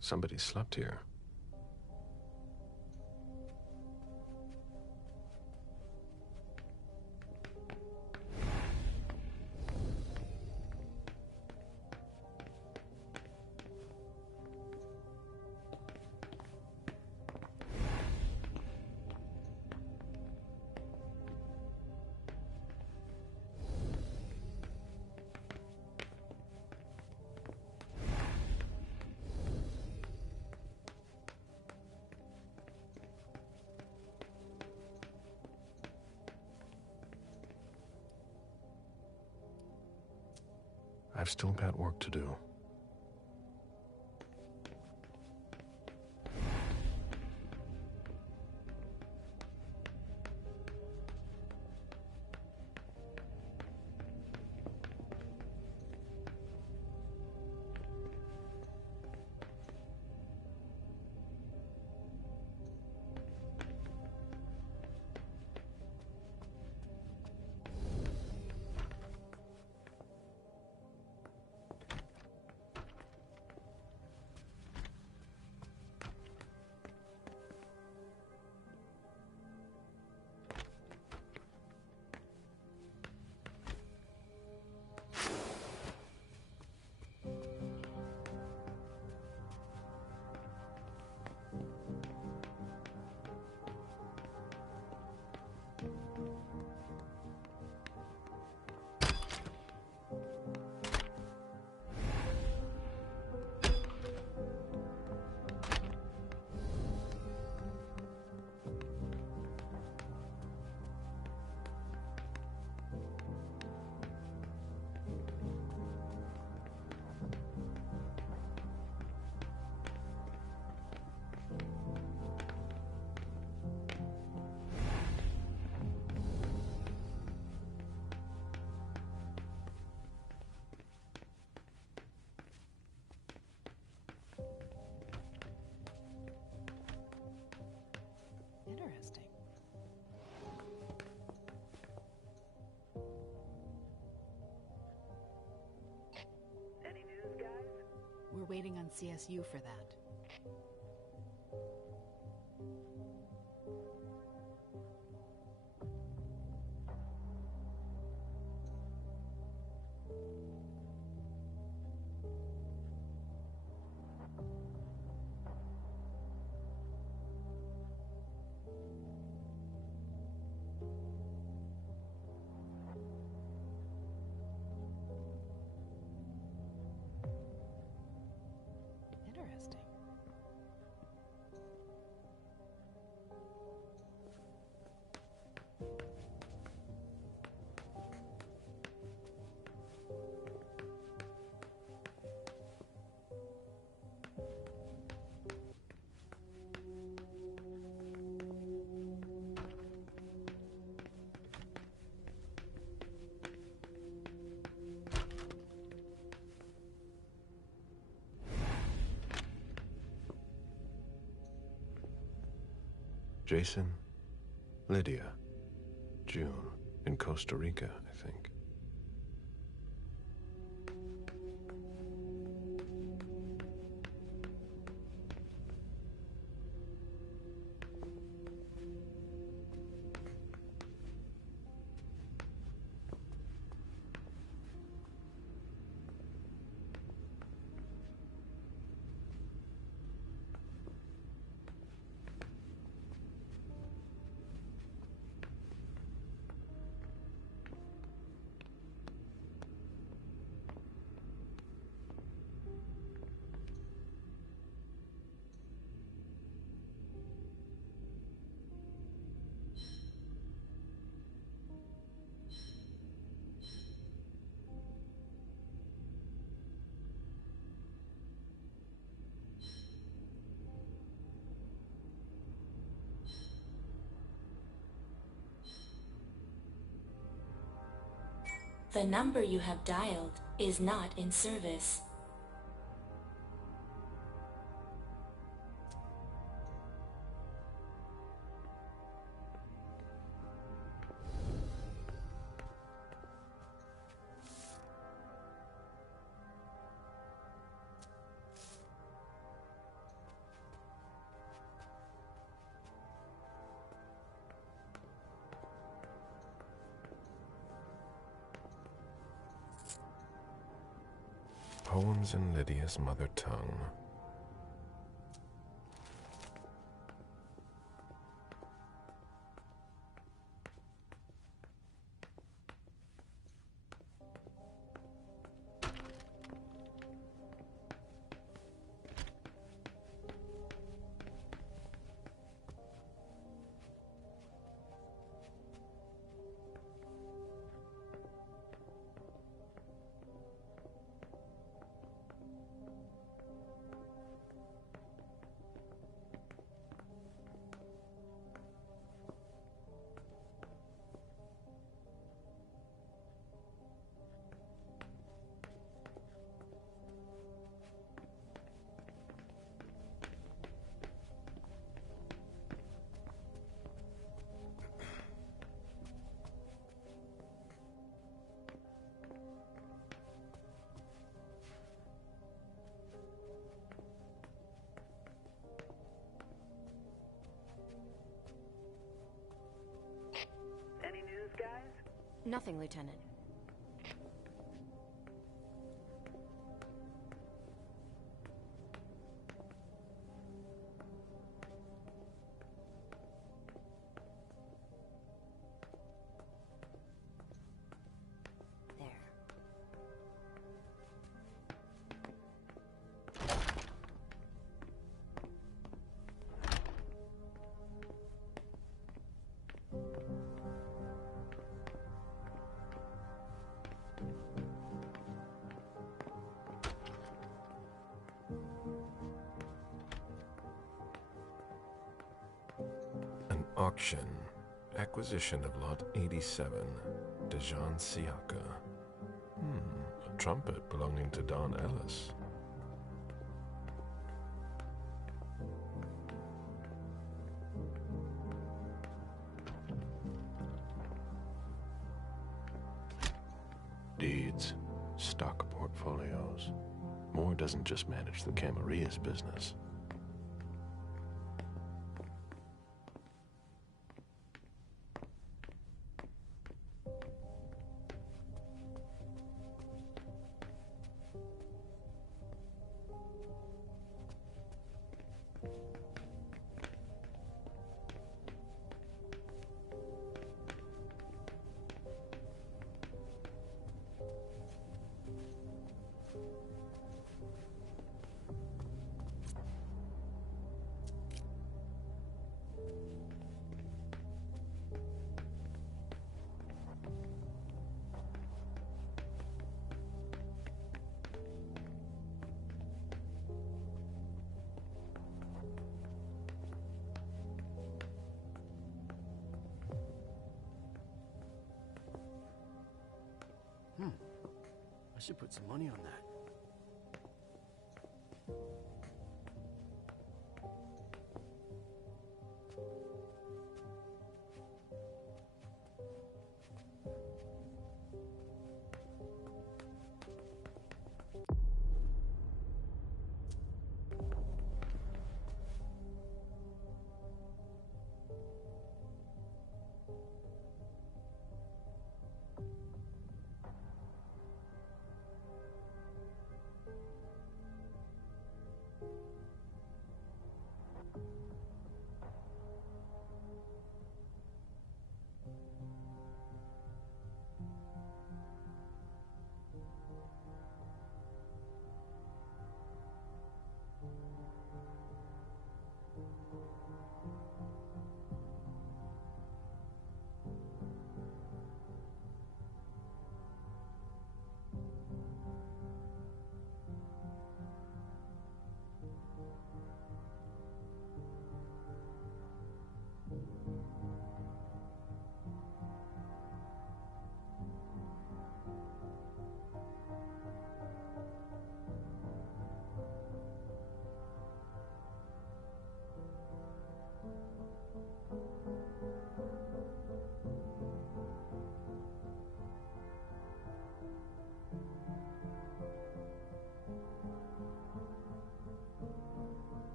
Somebody slept here. I've still got work to do. Interesting. Any news, guys? We're waiting on CSU for that. Interesting. Jason, Lydia, June, in Costa Rica, I think. The number you have dialed is not in service. Poems in Lydia's mother tongue. guys? Nothing, Lieutenant. Auction. Acquisition of Lot 87. Dejan Siaka. A trumpet belonging to Don Ellis. Deeds. Stock portfolios. Moore doesn't just manage the Camarilla's business. I should put some money on that.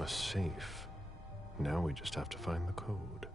A safe. Now we just have to find the code.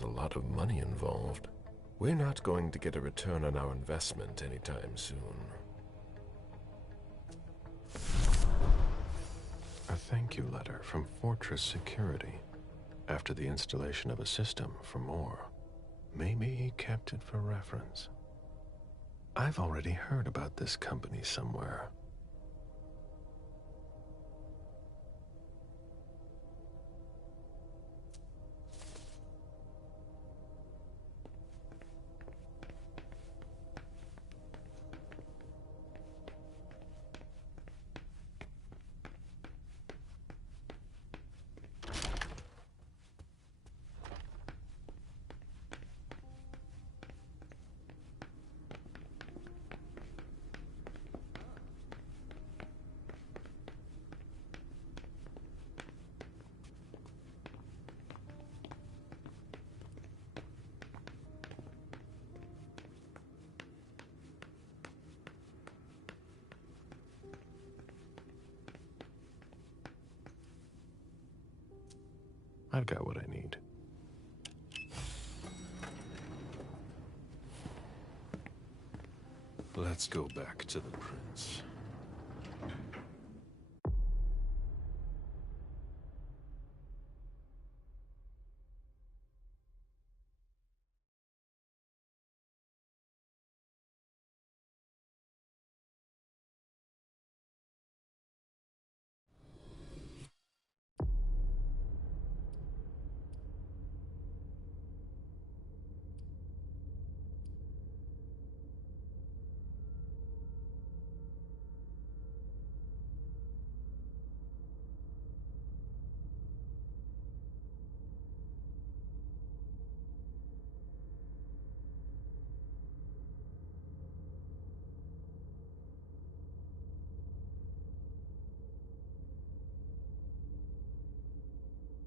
there's a lot of money involved. We're not going to get a return on our investment anytime soon. A thank you letter from Fortress Security after the installation of a system for more. Maybe he kept it for reference. I've already heard about this company somewhere. I've got what I need. Let's go back to the prince.